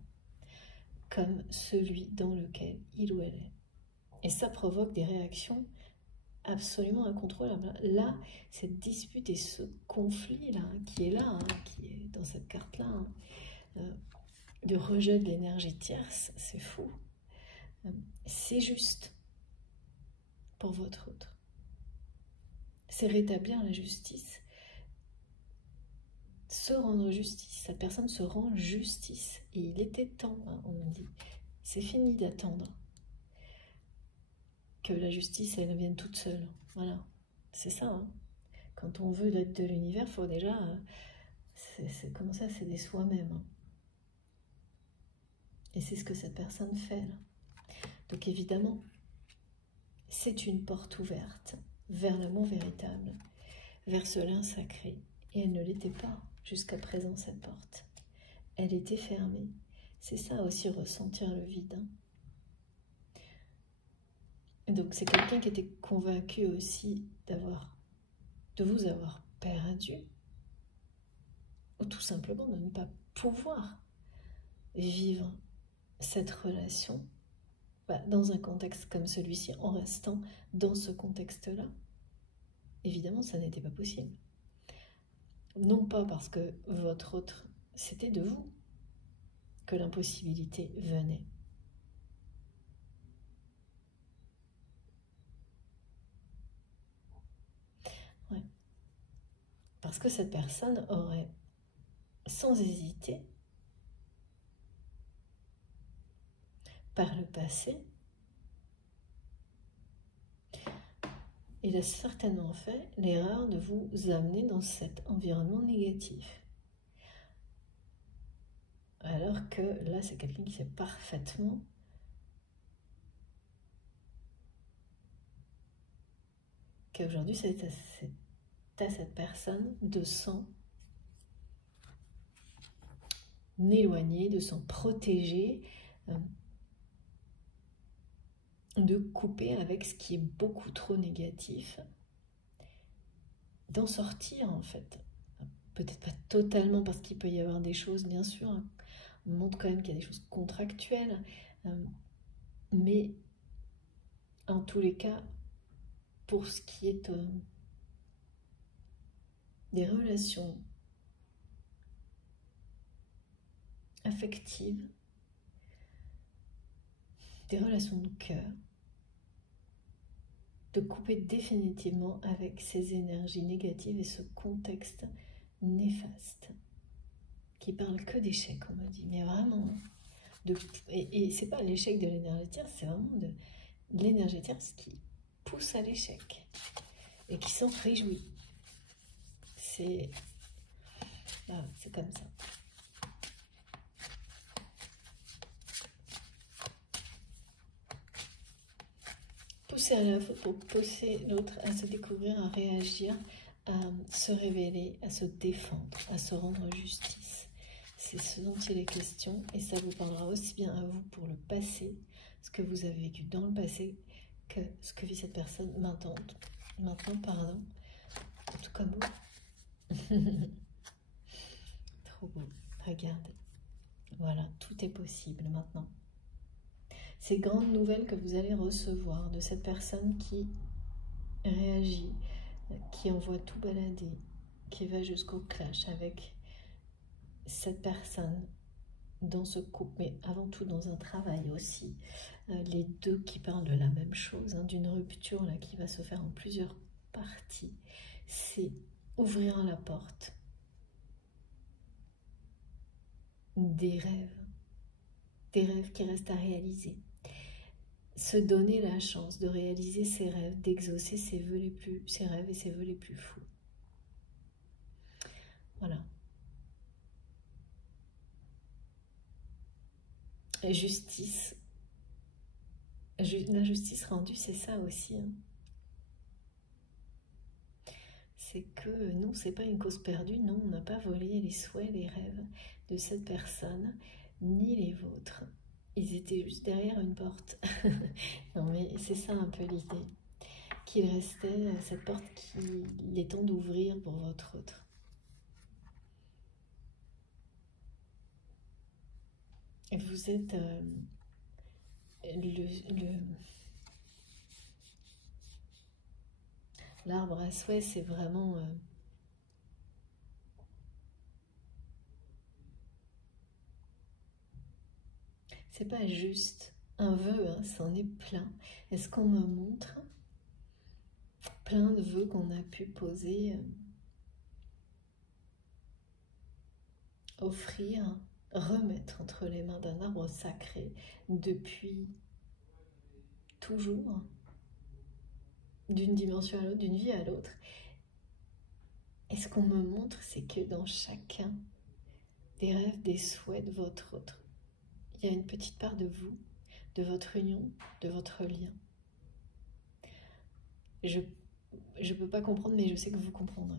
comme celui dans lequel il ou elle est. Et ça provoque des réactions absolument incontrôlables. Là, cette dispute et ce conflit-là, qui est là, hein, qui est dans cette carte-là, hein, de rejet de l'énergie tierce, c'est fou. C'est juste pour votre autre. C'est rétablir la justice, se rendre justice. Cette personne se rend justice. Et il était temps, hein, on me dit. C'est fini d'attendre que la justice, elle vienne toute seule. Voilà, c'est ça. Hein. Quand on veut l'aide de l'univers, il faut déjà... c'est comme ça, c'est des soi-même. Hein. Et c'est ce que cette personne fait, là. Donc évidemment, c'est une porte ouverte vers l'amour véritable, vers ce lien sacré. Et elle ne l'était pas jusqu'à présent, cette porte. Elle était fermée. C'est ça aussi, ressentir le vide. Hein. Donc c'est quelqu'un qui était convaincu aussi de vous avoir perdu, ou tout simplement de ne pas pouvoir vivre cette relation dans un contexte comme celui-ci, en restant dans ce contexte-là. Évidemment, ça n'était pas possible. Non pas parce que votre autre, c'était de vous que l'impossibilité venait. Ouais. Parce que cette personne aurait, sans hésiter, par le passé, il a certainement fait l'erreur de vous amener dans cet environnement négatif. Alors que là, c'est quelqu'un qui sait parfaitement qu'aujourd'hui, c'est à cette personne de s'en éloigner, de s'en protéger, de couper avec ce qui est beaucoup trop négatif, d'en sortir en fait. Peut-être pas totalement, parce qu'il peut y avoir des choses, bien sûr, hein. On montre quand même qu'il y a des choses contractuelles, mais en tous les cas, pour ce qui est des relations affectives, des relations de cœur, de couper définitivement avec ces énergies négatives et ce contexte néfaste qui parle que d'échec, on me dit, mais vraiment. Et c'est pas l'échec de l'énergie tierce, c'est vraiment de l'énergie tierce qui pousse à l'échec et qui s'en réjouit. C'est comme ça. Pousser à la faute pour pousser l'autre à se découvrir, à réagir, à se révéler, à se défendre, à se rendre justice. C'est ce dont il est question, et ça vous parlera aussi bien à vous pour le passé, ce que vous avez vécu dans le passé, que ce que vit cette personne maintenant, pardon, tout comme vous. Trop beau, regardez. Voilà, tout est possible maintenant. Ces grandes nouvelles que vous allez recevoir de cette personne qui réagit, qui envoie tout balader, qui va jusqu'au clash avec cette personne dans ce couple, mais avant tout dans un travail aussi. Les deux qui parlent de la même chose, hein, d'une rupture là qui va se faire en plusieurs parties. C'est ouvrir la porte des rêves qui restent à réaliser. Se donner la chance de réaliser ses rêves, d'exaucer ses rêves et ses vœux les plus fous. Voilà. Et justice. La justice rendue, c'est ça aussi. Hein. C'est que non, c'est pas une cause perdue. Non, on n'a pas volé les souhaits, les rêves de cette personne, ni les vôtres. Ils étaient juste derrière une porte. Non, mais c'est ça un peu l'idée. Qu'il restait cette porte qu'il est temps d'ouvrir pour votre autre. Vous êtes l'arbre à souhait, c'est vraiment c'est pas juste un vœu, hein, c'en est plein. Est-ce qu'on me montre plein de vœux qu'on a pu poser, offrir, remettre entre les mains d'un arbre sacré depuis toujours, d'une dimension à l'autre, d'une vie à l'autre. Et ce qu'on me montre, c'est que dans chacun des rêves, des souhaits de votre autre, il y a une petite part de vous, de votre union, de votre lien. Je ne peux pas comprendre, mais je sais que vous comprendrez.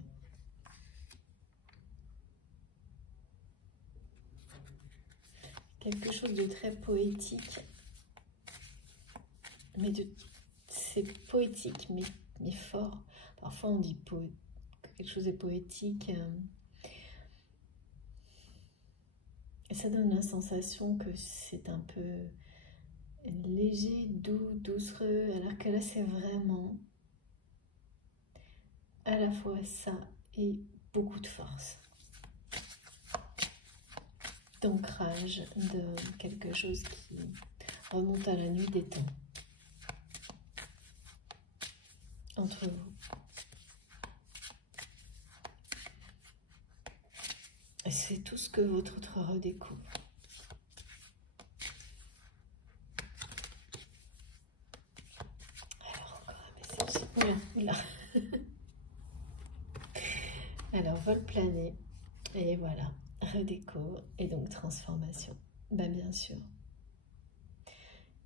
Quelque chose de très poétique, mais c'est poétique, mais fort. Parfois, on dit que quelque chose est poétique. Et ça donne la sensation que c'est un peu léger, doux, doucereux, alors que là, c'est vraiment à la fois ça et beaucoup de force, d'ancrage, de quelque chose qui remonte à la nuit des temps entre vous. Et c'est tout ce que votre autre redécouvre. Alors encore un message. Oula. Alors vol plané. Et voilà. Redécouvre et donc transformation. Ben bien sûr.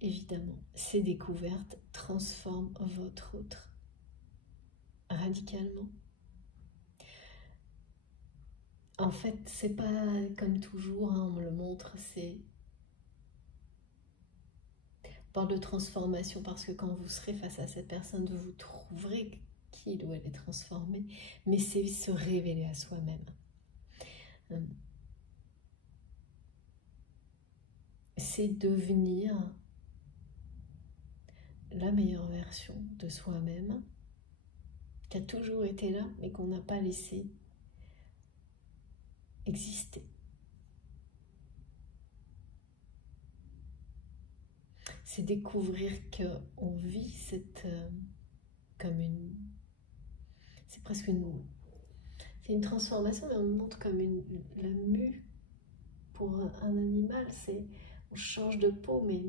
Évidemment, ces découvertes transforment votre autre radicalement. En fait, c'est pas comme toujours, hein, on me le montre, c'est... On parle de transformation parce que quand vous serez face à cette personne, vous trouverez qu'il ou elle est transformé, mais c'est se révéler à soi-même. C'est devenir la meilleure version de soi-même, qui a toujours été là, mais qu'on n'a pas laissé exister. C'est découvrir qu'on vit cette comme une... C'est presque une... C'est une transformation, mais on montre comme la mue pour un animal. C'est... On change de peau, mais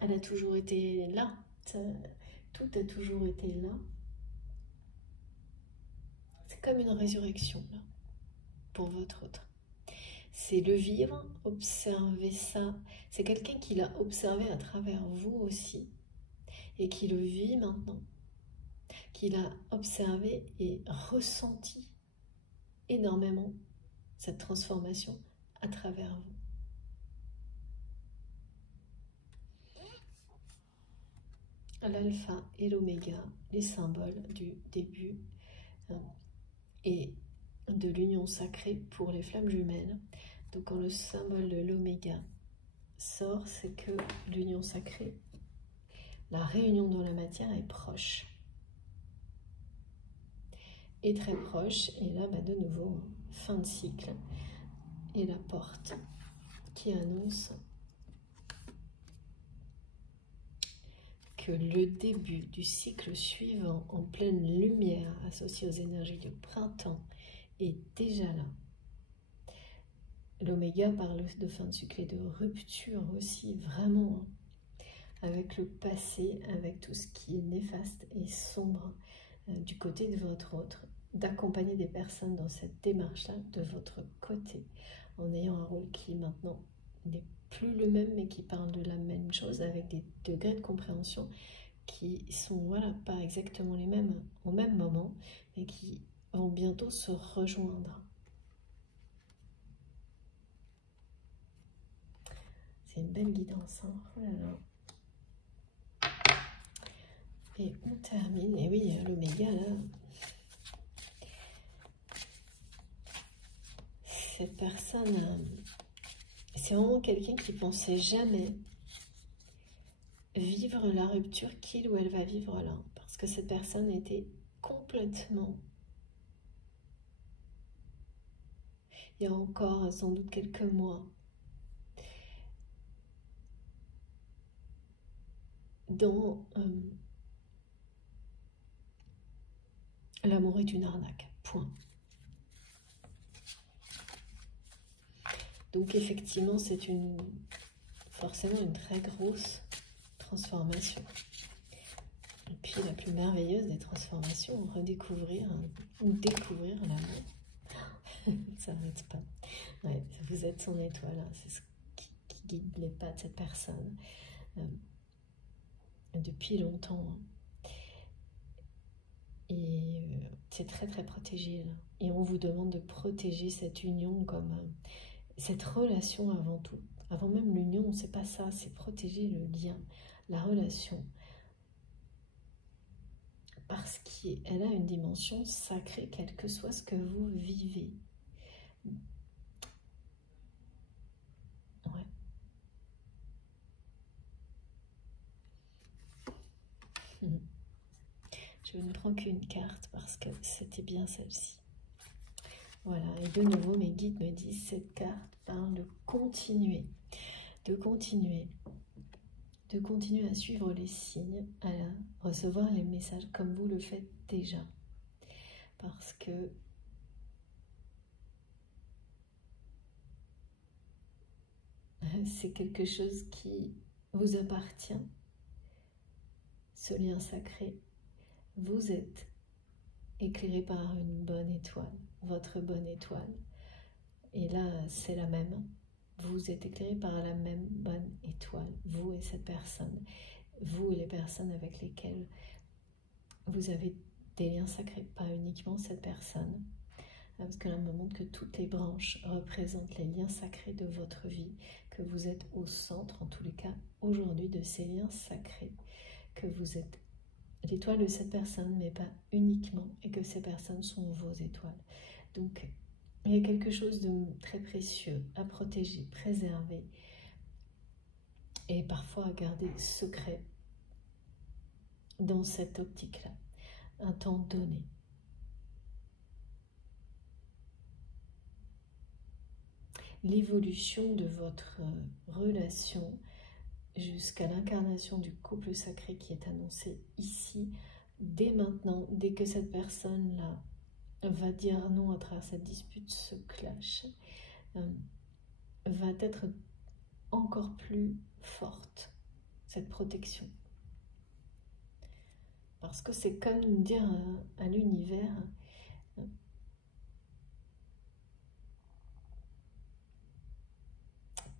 elle a toujours été là. Tout a toujours été là. C'est comme une résurrection, là, pour votre autre. C'est le vivre, observer ça. C'est quelqu'un qui l'a observé à travers vous aussi et qui le vit maintenant, qui l'a observé et ressenti énormément cette transformation à travers vous. L'alpha et l'oméga, les symboles du début et de l'union sacrée pour les flammes jumelles. Donc quand le symbole de l'oméga sort, c'est que l'union sacrée, la réunion dans la matière est proche. Et très proche, et là de nouveau, fin de cycle, et la porte qui annonce que le début du cycle suivant en pleine lumière associé aux énergies du printemps est déjà là. L'oméga parle de fin de cycle et de rupture aussi, vraiment, avec le passé, avec tout ce qui est néfaste et sombre du côté de votre autre, d'accompagner des personnes dans cette démarche-là de votre côté, en ayant un rôle qui maintenant n'est plus le même, mais qui parle de la même chose, avec des degrés de compréhension qui sont voilà, pas exactement les mêmes au même moment, mais qui vont bientôt se rejoindre. C'est une belle guidance, hein. Oh là là. Et on termine, et oui, l'oméga là, cette personne, c'est vraiment quelqu'un qui pensait jamais vivre la rupture qu'il ou elle va vivre là, parce que cette personne était complètement, il y a encore sans doute quelques mois, dans l'amour est une arnaque, point. Donc effectivement, c'est forcément une très grosse transformation. Et puis la plus merveilleuse des transformations, redécouvrir ou découvrir l'amour. Ça n'arrête pas. Ouais, vous êtes son étoile, hein. C'est ce qui guide les pas de cette personne depuis longtemps. Et c'est très très protégé là. Et on vous demande de protéger cette union comme cette relation avant tout. Avant même l'union, c'est pas ça, c'est protéger le lien, la relation. parce qu'elle a une dimension sacrée, quel que soit ce que vous vivez. Ouais. Je ne prends qu'une carte parce que c'était bien celle-ci. Voilà, et de nouveau, mes guides me disent, cette carte parle de continuer, de continuer à suivre les signes, à recevoir les messages comme vous le faites déjà. Parce que c'est quelque chose qui vous appartient, ce lien sacré. Vous êtes éclairé par une bonne étoile, votre bonne étoile. Et là, c'est la même. Vous êtes éclairé par la même bonne étoile, vous et cette personne, vous et les personnes avec lesquelles vous avez des liens sacrés, pas uniquement cette personne. Parce que là, on me montre que toutes les branches représentent les liens sacrés de votre vie, que vous êtes au centre, en tous les cas, aujourd'hui, de ces liens sacrés, que vous êtes l'étoile de cette personne, mais pas uniquement, et que ces personnes sont vos étoiles. Donc, il y a quelque chose de très précieux à protéger, préserver, et parfois à garder secret dans cette optique-là, un temps donné. L'évolution de votre relation jusqu'à l'incarnation du couple sacré qui est annoncé ici, dès maintenant, dès que cette personne-là va dire non à travers cette dispute, ce clash, va être encore plus forte, cette protection. Parce que c'est comme dire à l'univers,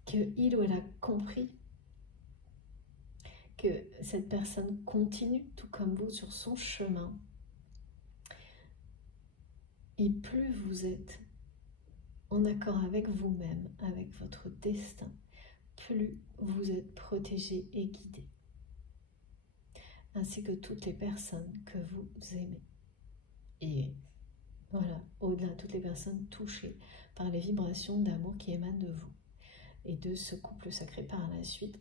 qu'il ou elle a compris que cette personne continue, tout comme vous, sur son chemin. Et plus vous êtes en accord avec vous-même, avec votre destin, plus vous êtes protégé et guidé. Ainsi que toutes les personnes que vous aimez. Et voilà, au-delà de toutes les personnes touchées par les vibrations d'amour qui émanent de vous. Et de ce couple sacré par la suite,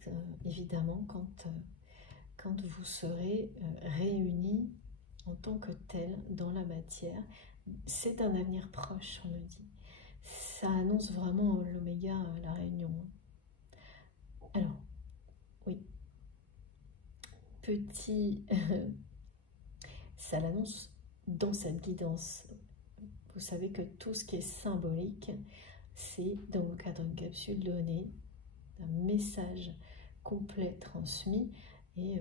évidemment, quand vous serez réunis en tant que tel dans la matière. C'est un avenir proche, on me dit. Ça annonce vraiment l'oméga, la réunion. Alors, oui. Petit... ça l'annonce dans cette guidance. Vous savez que tout ce qui est symbolique, c'est dans le cadre d'une capsule donnée, un message complet transmis, et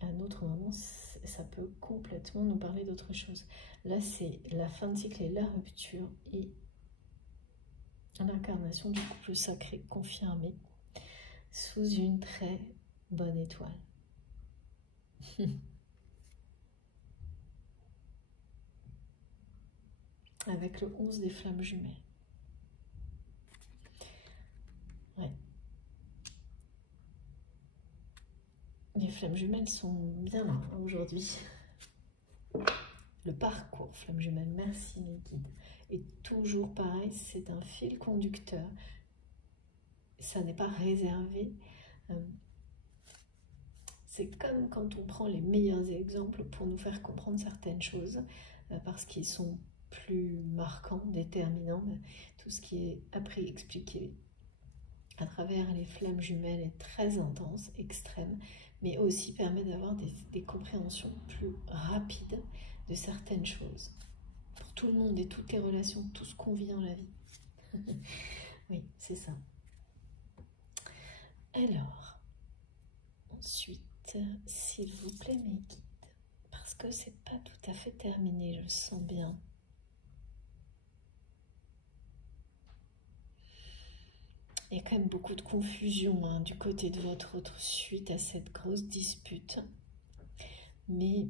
à un autre moment, ça peut complètement nous parler d'autre chose. Là, c'est la fin de cycle et la rupture, et l'incarnation du couple sacré confirmé sous une très bonne étoile. Avec le 11 des flammes jumelles. Ouais. Les flammes jumelles sont bien là aujourd'hui. Le parcours flammes jumelles, merci mes guides. Et toujours pareil, c'est un fil conducteur. Ça n'est pas réservé. C'est comme quand on prend les meilleurs exemples pour nous faire comprendre certaines choses, parce qu'ils sont plus marquants, déterminants. Tout ce qui est appris, expliqué à travers les flammes jumelles est très intense, extrême, mais aussi permet d'avoir des compréhensions plus rapides de certaines choses. Pour tout le monde et toutes les relations, tout ce qu'on vit dans la vie. Oui, c'est ça. Alors, ensuite, s'il vous plaît mes guides, parce que c'est pas tout à fait terminé, je le sens bien. Il y a quand même beaucoup de confusion du côté de votre autre suite à cette grosse dispute. Mais,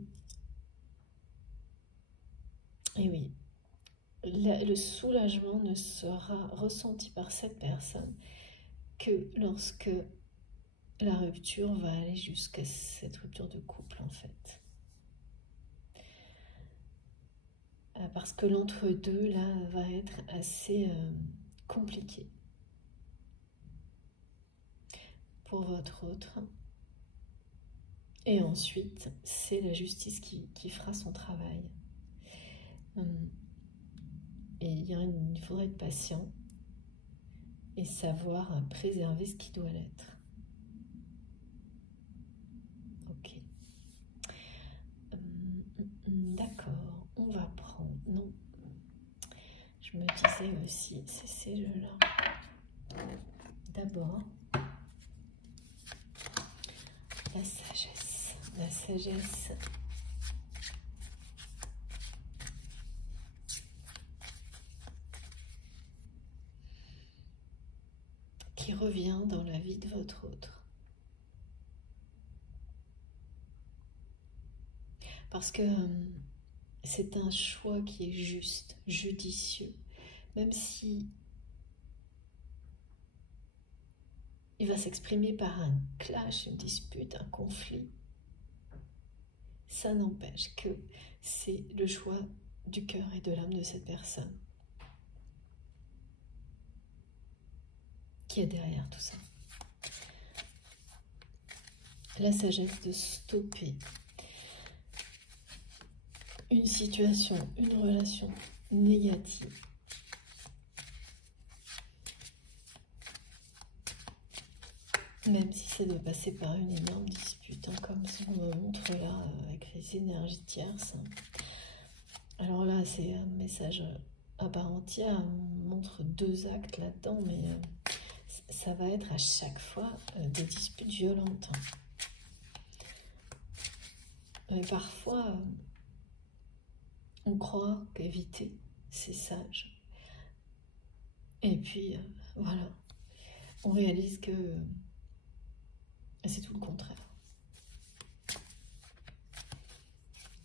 et oui, le soulagement ne sera ressenti par cette personne que lorsque la rupture va aller jusqu'à cette rupture de couple en fait. parce que l'entre-deux, là, va être assez compliqué pour votre autre. Et ensuite, c'est la justice qui fera son travail. Et il faudrait être patient et savoir préserver ce qui doit l'être. Ok. D'accord, on va prendre... Non, je me disais aussi, c'est ces jeux-là. D'abord, la sagesse. La sagesse qui revient dans la vie de votre autre. Parce que c'est un choix qui est juste, judicieux, même si il va s'exprimer par un clash, une dispute, un conflit. Ça n'empêche que c'est le choix du cœur et de l'âme de cette personne qui est derrière tout ça. La sagesse de stopper une situation, une relation négative. Même si ça doit passer par une énorme dispute, hein, comme ce qu'on me montre là avec les énergies tierces. Alors là, c'est un message à part entière, on montre 2 actes là-dedans, mais ça va être à chaque fois des disputes violentes. Et parfois, on croit qu'éviter, c'est sage. Et puis, voilà, on réalise que c'est tout le contraire.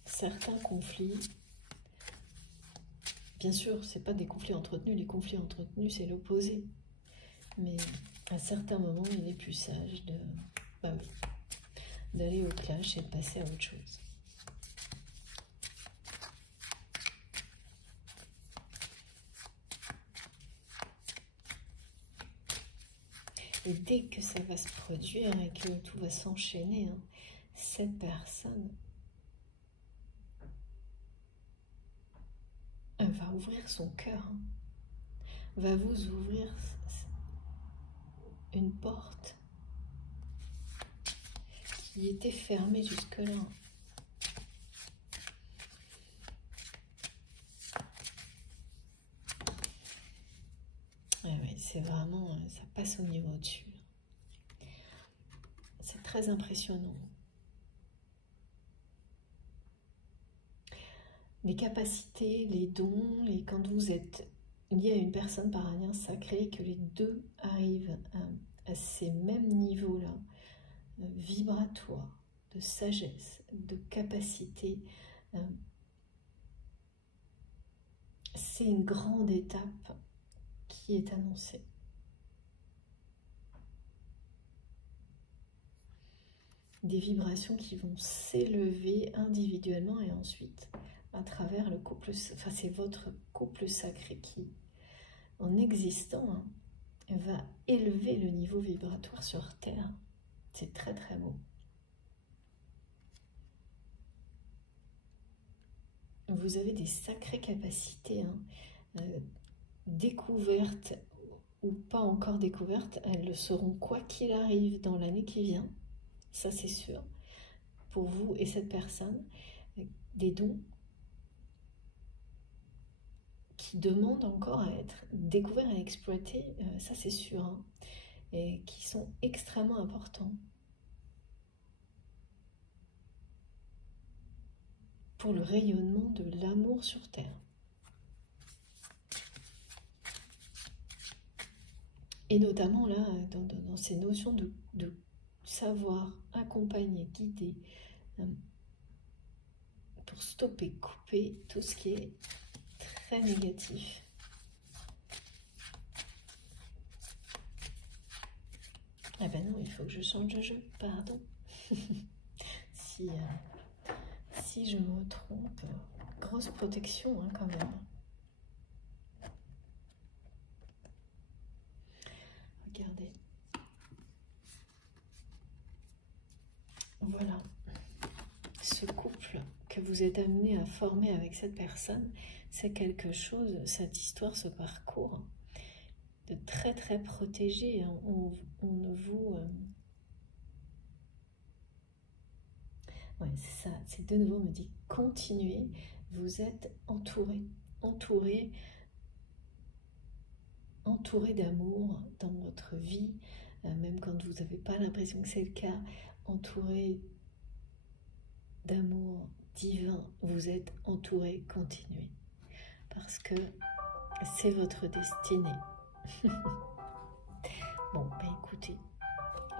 Certains conflits, bien sûr, c'est pas des conflits entretenus, les conflits entretenus, c'est l'opposé. Mais à certains moments, il est plus sage d'aller au clash et de passer à autre chose. Et dès que ça va se produire et que tout va s'enchaîner, hein, cette personne va ouvrir son cœur, hein, va vous ouvrir une porte qui était fermée jusque-là. Oui, c'est vraiment, ça passe au niveau au-dessus. C'est très impressionnant. Les capacités, les dons, quand vous êtes lié à une personne par un lien sacré, que les deux arrivent à ces mêmes niveaux-là, vibratoires, de sagesse, de capacité, c'est une grande étape qui est annoncée. Des vibrations qui vont s'élever individuellement et ensuite à travers le couple, enfin c'est votre couple sacré qui, en existant, hein, va élever le niveau vibratoire sur Terre. C'est très très beau. Vous avez des sacrées capacités, hein, découvertes ou pas encore découvertes, elles le seront quoi qu'il arrive dans l'année qui vient, ça c'est sûr, pour vous et cette personne, des dons qui demandent encore à être découverts et exploités, ça c'est sûr, hein, et qui sont extrêmement importants pour le rayonnement de l'amour sur Terre. Et notamment là, dans ces notions de savoir accompagner, guider, pour stopper, couper tout ce qui est très négatif. Ah ben non, il faut que je change de jeu, pardon. Si je me trompe, grosse protection hein, quand même. Regardez. Voilà. Ce couple que vous êtes amené à former avec cette personne, c'est quelque chose, cette histoire, ce parcours, de très très protégé. Hein. On ne vous... Ouais, c'est ça. C'est de nouveau, on me dit, continuez. Vous êtes entouré, entouré d'amour dans votre vie, même quand vous n'avez pas l'impression que c'est le cas, entouré d'amour divin, vous êtes entouré, continuez, parce que c'est votre destinée. Bon, bah écoutez,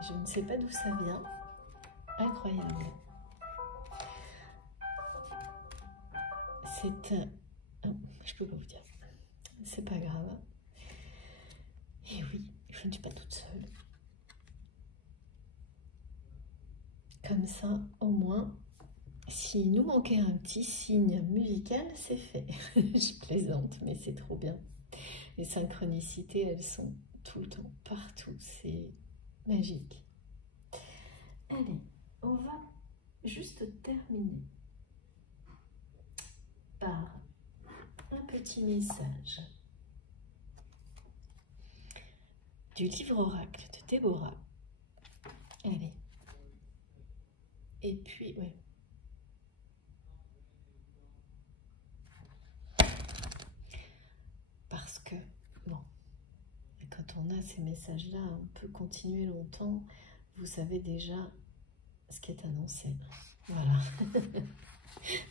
je ne sais pas d'où ça vient, incroyable. C'est je peux pas vous dire, c'est pas grave. Et oui, je ne suis pas toute seule. Comme ça, au moins, s'il nous manquait un petit signe musical, c'est fait. Je plaisante, mais c'est trop bien. Les synchronicités, elles sont tout le temps, partout. C'est magique. Allez, on va juste terminer par un petit message du livre oracle de Déborah. Allez. Et puis, ouais. Parce que, bon, quand on a ces messages-là, on peut continuer longtemps. Vous savez déjà ce qui est annoncé. Voilà.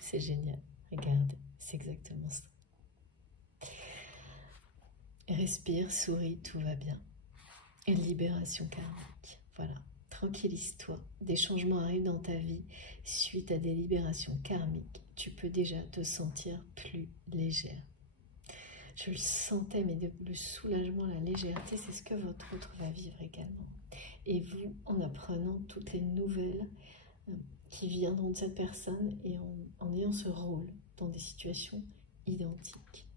C'est génial. Regardez, c'est exactement ça. Respire, souris, tout va bien. Et libération karmique. Voilà. Tranquillise-toi. Des changements arrivent dans ta vie suite à des libérations karmiques. Tu peux déjà te sentir plus légère. Je le sentais, mais le soulagement, la légèreté, c'est ce que votre autre va vivre également. Et vous, en apprenant toutes les nouvelles qui viendront de cette personne et en ayant ce rôle dans des situations identiques.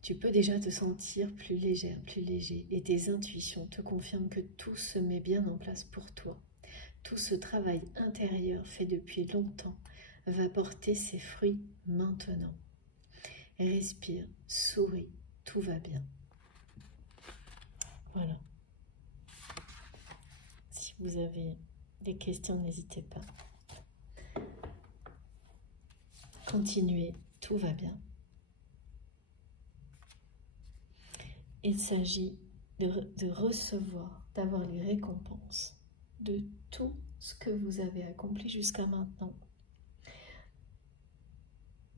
Tu peux déjà te sentir plus légère, plus léger, et tes intuitions te confirment que tout se met bien en place pour toi. Tout ce travail intérieur fait depuis longtemps va porter ses fruits maintenant. Respire, souris, tout va bien. Voilà. Si vous avez des questions, n'hésitez pas. Continuez, tout va bien. Il s'agit de recevoir, d'avoir les récompenses de tout ce que vous avez accompli jusqu'à maintenant.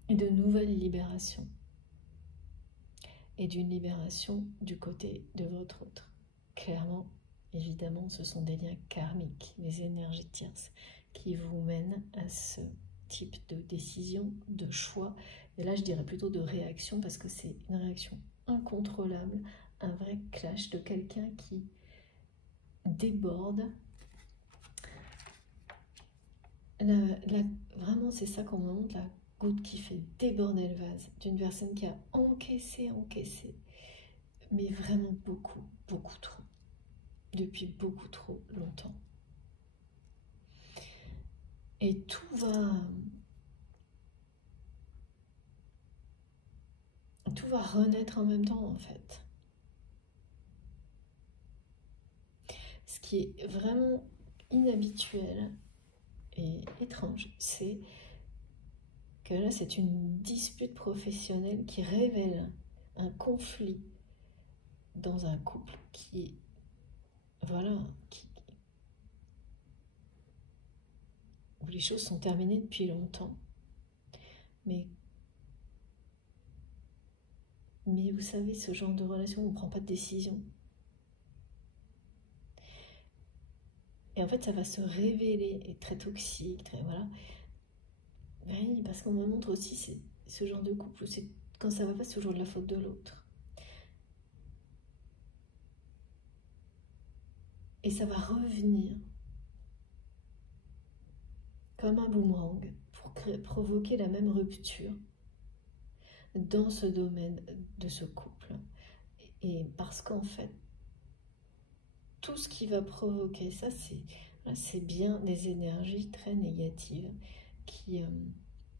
Et de nouvelles libérations. Et d'une libération du côté de votre autre. Clairement, évidemment, ce sont des liens karmiques, des énergies tierces qui vous mènent à ce type de décision, de choix. Et là, je dirais plutôt de réaction parce que c'est une réaction incontrôlable, un vrai clash de quelqu'un qui déborde. Vraiment, c'est ça qu'on me montre, la goutte qui fait déborder le vase d'une personne qui a encaissé, mais vraiment beaucoup, beaucoup trop, depuis beaucoup trop longtemps. Et tout va renaître en même temps, en fait. Ce qui est vraiment inhabituel et étrange, c'est que là, c'est une dispute professionnelle qui révèle un conflit dans un couple qui, voilà, où les choses sont terminées depuis longtemps. Mais vous savez, ce genre de relation, on ne prend pas de décision. Et en fait, ça va se révéler, et très toxique, très voilà. Oui, parce qu'on me montre aussi ce genre de couple, c'est quand ça va pas, c'est toujours de la faute de l'autre. Et ça va revenir comme un boomerang pour provoquer la même rupture dans ce domaine de ce couple. Et parce qu'en fait, tout ce qui va provoquer ça, c'est bien des énergies très négatives qui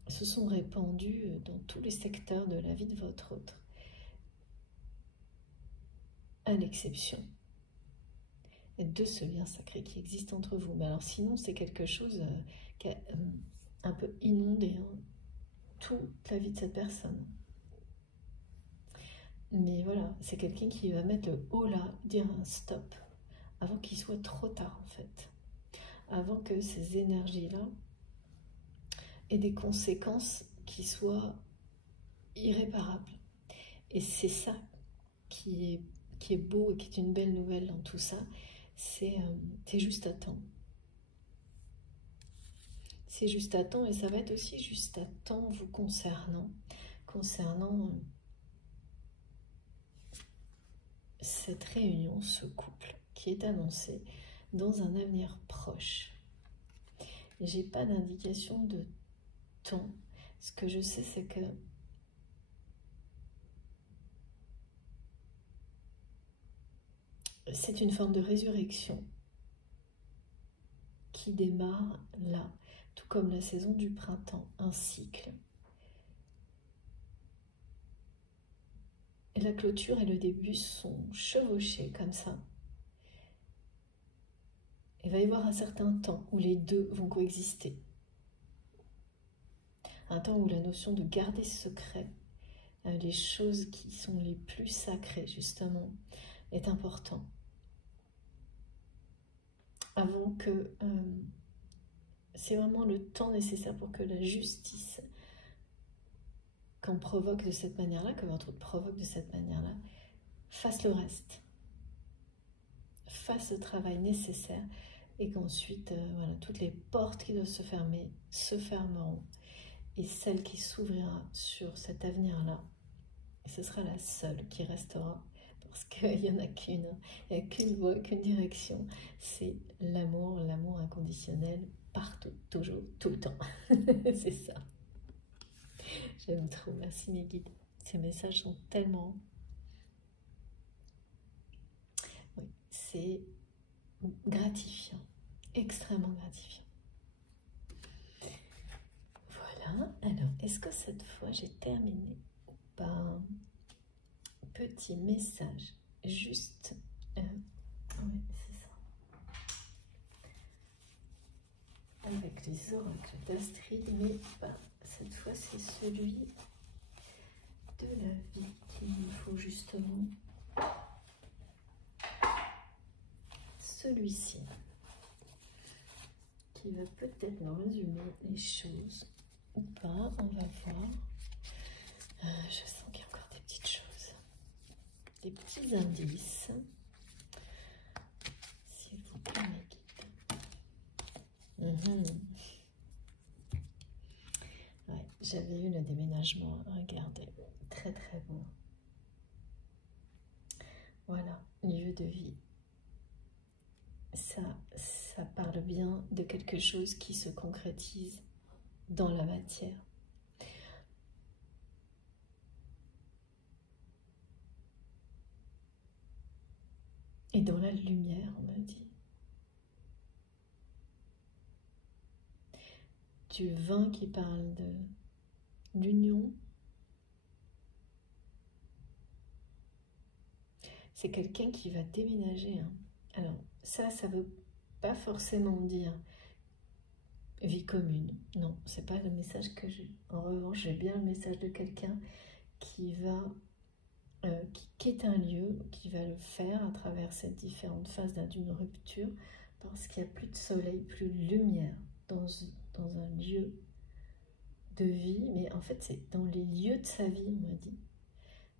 se sont répandues dans tous les secteurs de la vie de votre autre, à l'exception de ce lien sacré qui existe entre vous. Mais alors sinon, c'est quelque chose qui a un peu inondé toute la vie de cette personne. Mais voilà, c'est quelqu'un qui va mettre le haut là, dire un stop, avant qu'il soit trop tard en fait. Avant que ces énergies-là aient des conséquences qui soient irréparables. Et c'est ça qui est beau et qui est une belle nouvelle dans tout ça, c'est juste à temps. C'est juste à temps et ça va être aussi juste à temps vous concernant cette réunion, ce couple qui est annoncé dans un avenir proche. J'ai pas d'indication de temps. Ce que je sais, c'est que c'est une forme de résurrection qui démarre là, tout comme la saison du printemps, un cycle. Et la clôture et le début sont chevauchés comme ça. Il va y avoir un certain temps où les deux vont coexister. Un temps où la notion de garder secret, les choses qui sont les plus sacrées justement, est important. Avant que... c'est vraiment le temps nécessaire pour que la justice qu'on provoque de cette manière-là, que votre autre provoque de cette manière-là, fasse le reste. Fasse le travail nécessaire et qu'ensuite, voilà, toutes les portes qui doivent se fermer se fermeront. Et celle qui s'ouvrira sur cet avenir-là, ce sera la seule qui restera. Parce qu'il n'y en a qu'une, il n'y a qu'une voie, qu'une direction. C'est l'amour, l'amour inconditionnel, partout, toujours, tout le temps. C'est ça. J'aime trop, merci mes guides. Ces messages sont tellement... Oui, c'est gratifiant, extrêmement gratifiant. Voilà, alors est-ce que cette fois j'ai terminé ou pas? Petit message, juste... oui, c'est ça. Avec les oracles d'Astrid, mais pas. Cette fois, c'est celui de la vie qu'il nous faut justement. Celui-ci, qui va peut-être nous résumer les choses ou pas. On va voir. Je sens qu'il y a encore des petites choses. Des petits indices. S'il vous plaît, mes guides. Ouais, j'avais eu le déménagement, regardez, très très beau. Voilà, lieu de vie. Ça parle bien de quelque chose qui se concrétise dans la matière. Et dans la lumière, on me dit. Du vin qui parle de l'union. C'est quelqu'un qui va déménager. Hein. Alors, ça ne veut pas forcément dire vie commune. Non, c'est pas le message que j'ai. En revanche, j'ai bien le message de quelqu'un qui va... qui quitte un lieu, qui va le faire à travers ces différentes phases d'une rupture, parce qu'il n'y a plus de soleil, plus de lumière dans un lieu de vie, mais en fait c'est dans les lieux de sa vie, on m'a dit,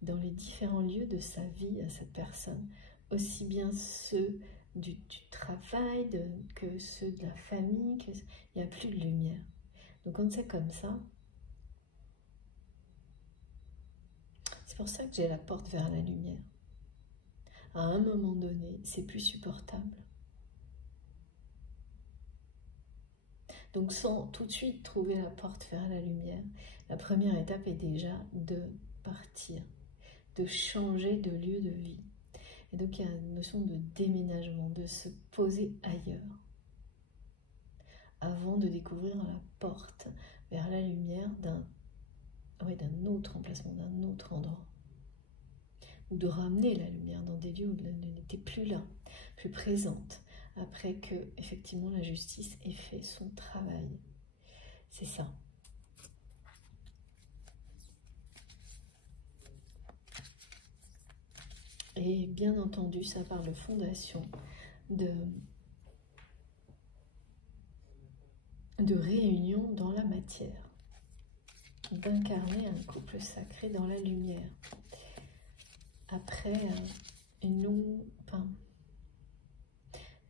dans les différents lieux de sa vie à cette personne, aussi bien ceux du travail que ceux de la famille, il n'y a plus de lumière. Donc quand c'est comme ça, c'est pour ça que j'ai la porte vers la lumière. À un moment donné, c'est plus supportable. Donc sans tout de suite trouver la porte vers la lumière, la première étape est déjà de partir, de changer de lieu de vie. Et donc il y a une notion de déménagement, de se poser ailleurs, avant de découvrir la porte vers la lumière d'un autre emplacement, d'un autre endroit. Ou de ramener la lumière dans des lieux où elle n'était plus là, plus présente, après que effectivement la justice ait fait son travail. C'est ça. Et bien entendu, ça parle de fondation, de réunion dans la matière, d'incarner un couple sacré dans la lumière. Après une longue...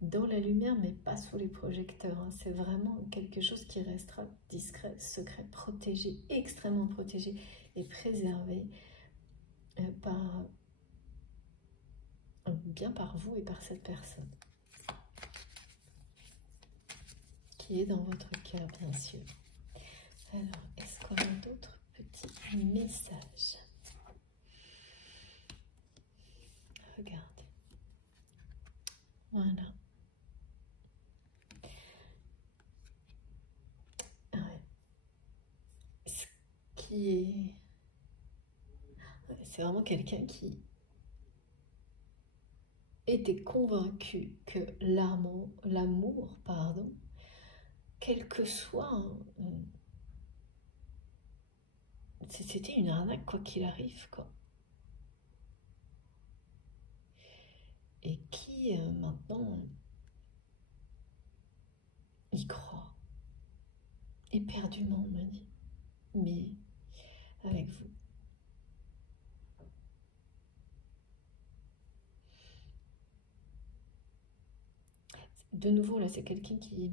dans la lumière, mais pas sous les projecteurs. Hein. C'est vraiment quelque chose qui restera discret, secret, protégé, extrêmement protégé et préservé bien par vous et par cette personne qui est dans votre cœur, bien sûr. Alors, est-ce qu'on a d'autres petits messages? Regardez. Voilà. Ce qui est... C'est vraiment quelqu'un qui était convaincu que l'amour, quel que soit, c'était une arnaque quoi qu'il arrive, quoi. Et qui maintenant y croit, éperdument, on me dit, mais avec vous. De nouveau, là, c'est quelqu'un qui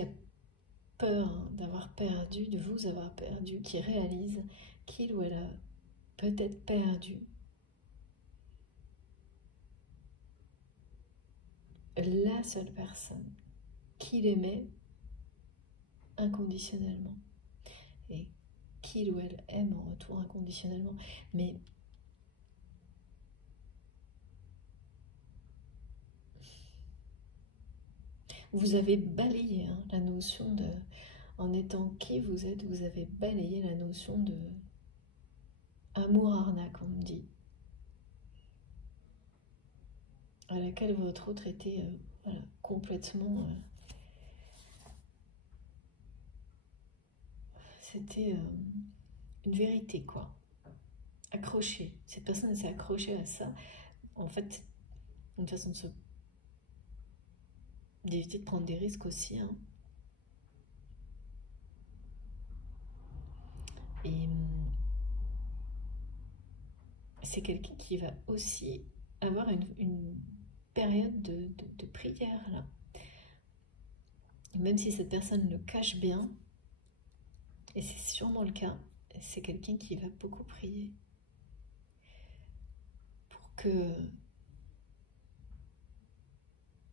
a peur d'avoir perdu, de vous avoir perdu, qui réalise qu'il ou elle a peut-être perdu la seule personne qu'il aimait inconditionnellement et qu'il ou elle aime en retour inconditionnellement. Mais vous avez balayé la notion de, en étant qui vous êtes, vous avez balayé la notion de amour arnaque, on me dit, à laquelle votre autre était voilà, complètement... c'était une vérité, quoi. Accrochée. Cette personne s'est accrochée à ça. En fait, une façon d'éviter de prendre des risques aussi. Hein. Et c'est quelqu'un qui va aussi avoir une période de prière, là. Et même si cette personne le cache bien, et c'est sûrement le cas, c'est quelqu'un qui va beaucoup prier pour que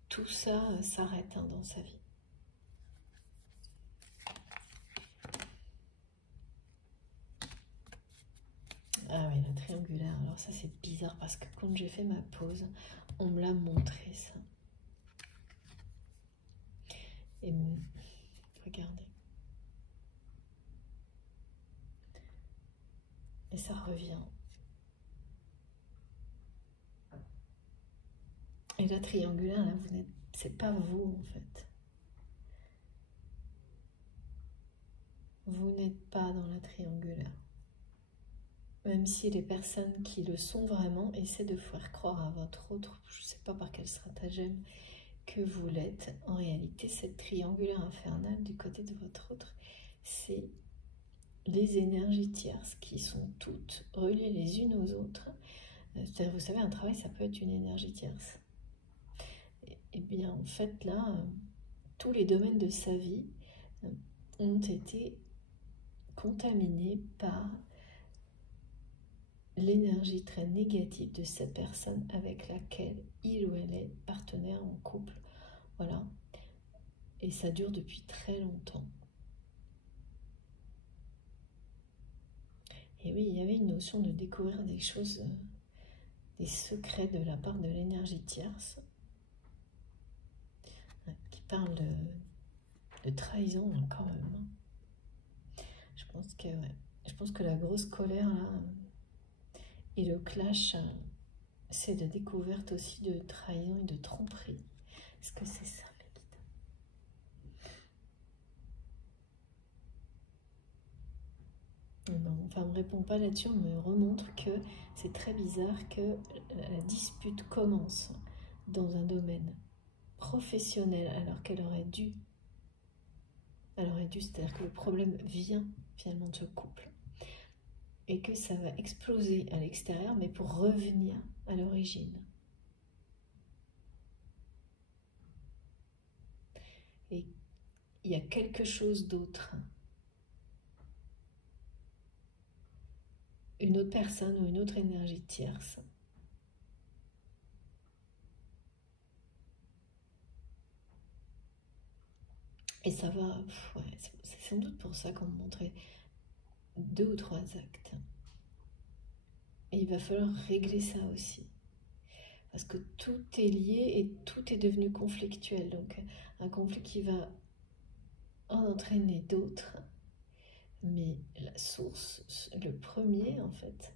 tout ça s'arrête dans sa vie. Ah oui, la triangulaire. Alors ça, c'est bizarre parce que quand j'ai fait ma pause, on me l'a montré, ça. Et regardez. Et ça revient. Et la triangulaire, là, c'est pas vous, en fait. Vous n'êtes pas dans la triangulaire. Même si les personnes qui le sont vraiment essaient de faire croire à votre autre, je ne sais pas par quel stratagème, que vous l'êtes, en réalité, cette triangulaire infernale du côté de votre autre, c'est les énergies tierces qui sont toutes reliées les unes aux autres. C'est-à-dire, vous savez, un travail, ça peut être une énergie tierce. Et bien, en fait, là, tous les domaines de sa vie ont été contaminés par l'énergie très négative de cette personne avec laquelle il ou elle est partenaire en couple. Voilà. Et ça dure depuis très longtemps. Et oui, il y avait une notion de découvrir des choses, des secrets de la part de l'énergie tierce, qui parle de trahison quand même. Je pense que la grosse colère là, et le clash, c'est de découverte aussi de trahison et de tromperie. Est-ce que c'est ça, mes guides? Non, enfin, on ne me répond pas là-dessus, on me remontre que c'est très bizarre que la dispute commence dans un domaine professionnel alors qu'elle aurait dû. C'est-à-dire que le problème vient finalement de ce couple et que ça va exploser à l'extérieur, mais pour revenir à l'origine. Et il y a quelque chose d'autre. Une autre personne ou une autre énergie tierce. Et ça va, ouais, c'est sans doute pour ça qu'on me montrait 2 ou 3 actes. Et il va falloir régler ça aussi. Parce que tout est lié et tout est devenu conflictuel. Donc un conflit qui va en entraîner d'autres. Mais la source, le premier en fait,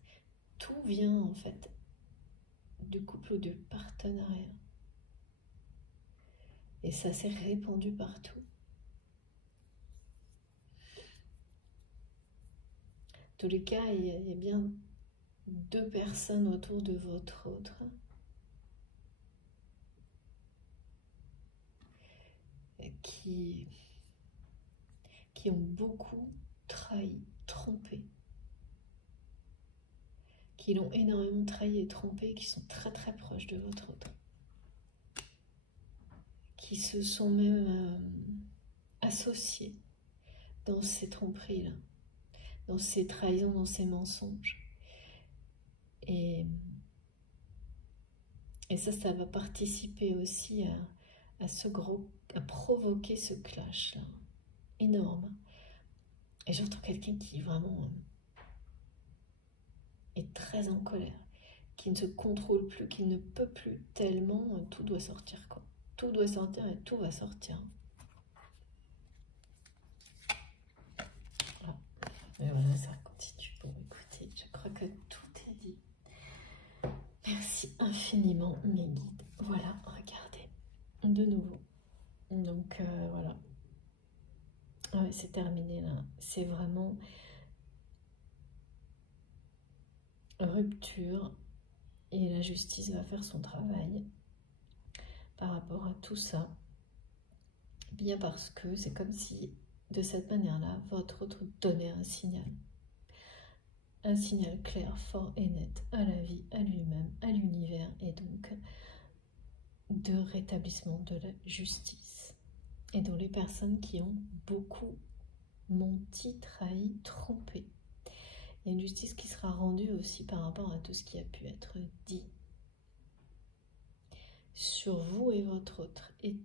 tout vient en fait du couple ou du partenariat. Et ça s'est répandu partout. En tous les cas, il y a bien 2 personnes autour de votre autre qui ont beaucoup trahi, trompé, qui l'ont énormément trahi et trompé, qui sont très très proches de votre autre, qui se sont même associés dans ces tromperies-là, dans ces trahisons, dans ces mensonges. Et ça va participer aussi à provoquer ce clash-là, énorme. Et j'entends quelqu'un qui vraiment est très en colère, qui ne se contrôle plus, qui ne peut plus, tellement tout doit sortir, quoi. Tout doit sortir et tout va sortir. Voilà. Et voilà, ça continue. Bon, écoutez, je crois que tout est dit. Merci infiniment, mes guides. Voilà, regardez, de nouveau. Donc, voilà. Ouais, c'est terminé, là. C'est vraiment rupture. Et la justice va faire son travail par rapport à tout ça. Bien parce que c'est comme si, de cette manière-là, votre autre donnait un signal. Un signal clair, fort et net à la vie, à lui-même, à l'univers, et donc de rétablissement de la justice. Et dont les personnes qui ont beaucoup menti, trahi, trompé. Il y a une justice qui sera rendue aussi par rapport à tout ce qui a pu être dit sur vous et votre autre et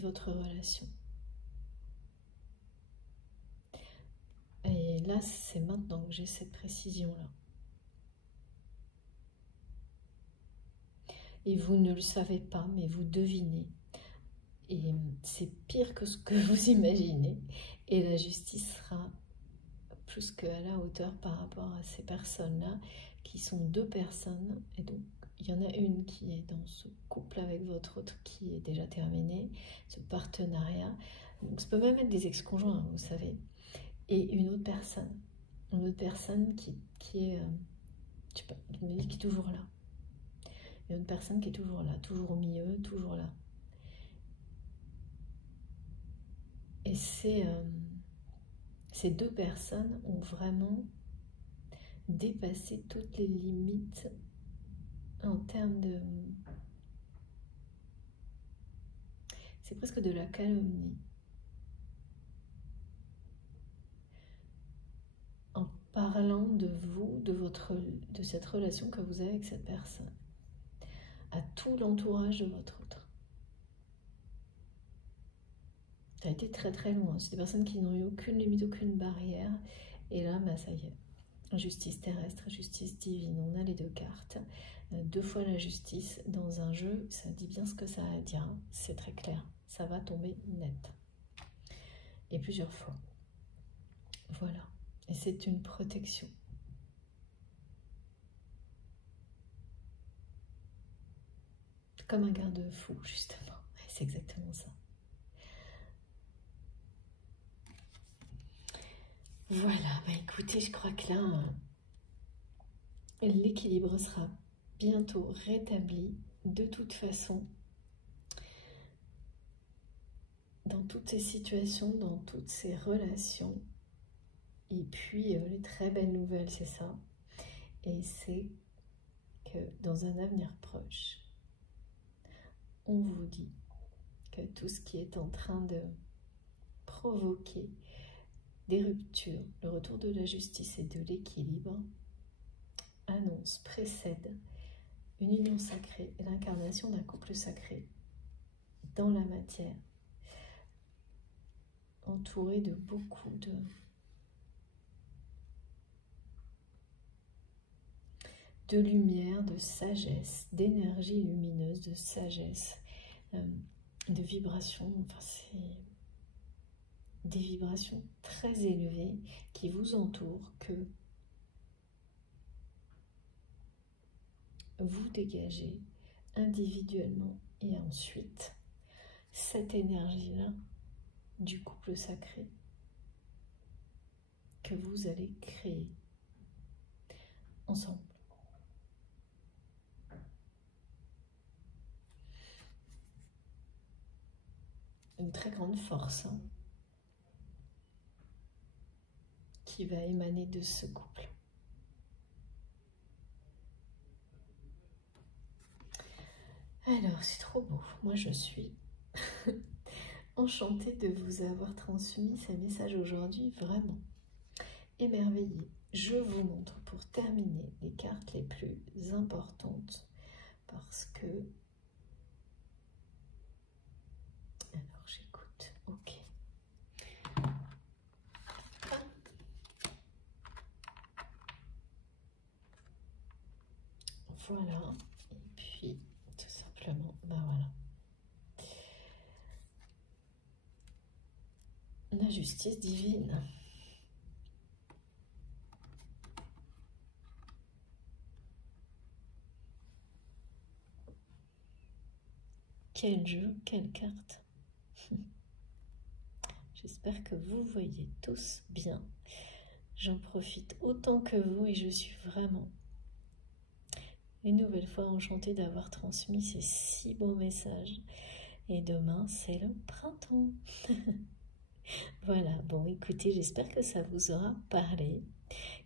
votre relation. Et là, c'est maintenant que j'ai cette précision-là. Et vous ne le savez pas, mais vous devinez. Et c'est pire que ce que vous imaginez. Et la justice sera plus qu'à la hauteur par rapport à ces personnes-là, qui sont 2 personnes. Et donc, il y en a une qui est dans ce couple avec votre autre qui est déjà terminé, ce partenariat. Donc, ça peut même être des ex-conjoints, vous savez. Et une autre personne qui est, je sais pas, qui est toujours là. Une autre personne qui est toujours là, toujours au milieu, toujours là. Et ces 2 personnes ont vraiment dépassé toutes les limites en termes de... C'est presque de la calomnie. En parlant de vous, de cette relation que vous avez avec cette personne, à tout l'entourage de votre autre. Ça a été très très loin. C'est des personnes qui n'ont eu aucune limite, aucune barrière. Et là, bah, ça y est. Justice terrestre, justice divine. On a les deux cartes. 2 fois la justice dans un jeu, ça dit bien ce que ça a à dire. Hein. C'est très clair. Ça va tomber net. Et plusieurs fois. Voilà. Et c'est une protection. Comme un garde-fou, justement. C'est exactement ça. Voilà, bah écoutez, je crois que là, l'équilibre sera bientôt rétabli. De toute façon, dans toutes ces situations, dans toutes ces relations. Et puis, les très belles nouvelles, c'est ça. Et c'est que dans un avenir proche, on vous dit que tout ce qui est en train de provoquer des ruptures, le retour de la justice et de l'équilibre, annonce, précède une union sacrée et l'incarnation d'un couple sacré dans la matière, entouré de beaucoup de lumière, de sagesse, d'énergie lumineuse, de sagesse, de vibrations. Enfin, c'est des vibrations très élevées qui vous entourent, que vous dégagez individuellement. Et ensuite, cette énergie-là du couple sacré que vous allez créer ensemble. Une très grande force qui va émaner de ce couple. Alors, c'est trop beau. Moi, je suis enchantée de vous avoir transmis ces messages aujourd'hui, vraiment émerveillée. Je vous montre pour terminer les cartes les plus importantes parce que... Alors, j'écoute. Ok. Voilà. Et puis, tout simplement, ben voilà. La justice divine. Quel jeu, quelle carte. J'espère que vous voyez tous bien. J'en profite autant que vous et je suis vraiment une nouvelle fois enchantée d'avoir transmis ces si beaux messages. Et demain, c'est le printemps. Voilà, bon, écoutez, j'espère que ça vous aura parlé,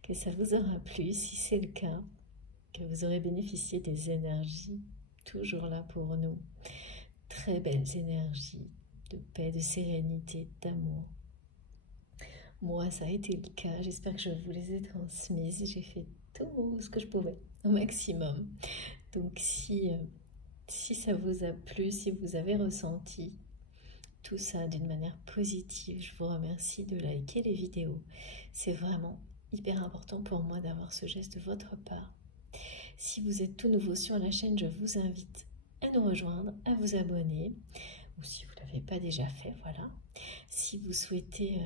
que ça vous aura plu. Si c'est le cas, que vous aurez bénéficié des énergies toujours là pour nous. Très belles énergies de paix, de sérénité, d'amour. Moi, ça a été le cas. J'espère que je vous les ai transmises. J'ai fait tout ce que je pouvais, au maximum. Donc, si ça vous a plu, si vous avez ressenti tout ça d'une manière positive, je vous remercie de liker les vidéos. C'est vraiment hyper important pour moi d'avoir ce geste de votre part. Si vous êtes tout nouveau sur la chaîne, je vous invite à nous rejoindre, à vous abonner, ou si vous ne l'avez pas déjà fait, voilà. Si vous souhaitez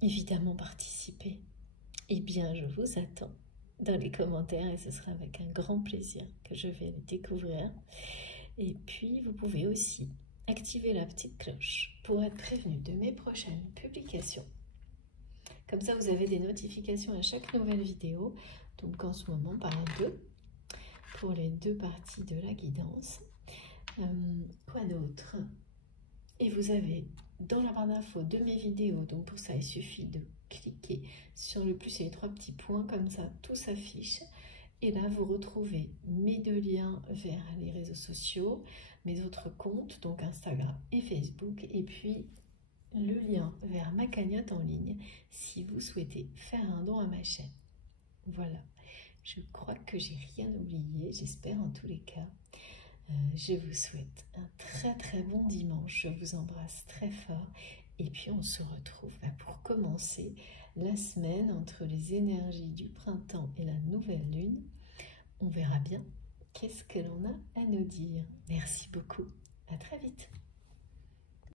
évidemment participer, eh bien je vous attends dans les commentaires et ce sera avec un grand plaisir que je vais les découvrir. Et puis vous pouvez aussi activer la petite cloche pour être prévenu de mes prochaines publications. Comme ça, vous avez des notifications à chaque nouvelle vidéo. Donc en ce moment, par deux, pour les 2 parties de la guidance. Quoi d'autre? Et vous avez dans la barre d'infos de mes vidéos, donc pour ça, il suffit de cliquer sur le plus et les 3 petits points, comme ça, tout s'affiche. Et là, vous retrouvez mes 2 liens vers les réseaux sociaux, mes autres comptes, donc Instagram et Facebook, et puis le lien vers ma cagnotte en ligne, si vous souhaitez faire un don à ma chaîne. Voilà, je crois que j'ai rien oublié, j'espère en tous les cas. Je vous souhaite un très très bon dimanche, je vous embrasse très fort Et puis on se retrouve pour commencer la semaine entre les énergies du printemps et la nouvelle lune. On verra bien qu'est-ce que l'on a à nous dire. Merci beaucoup. À très vite.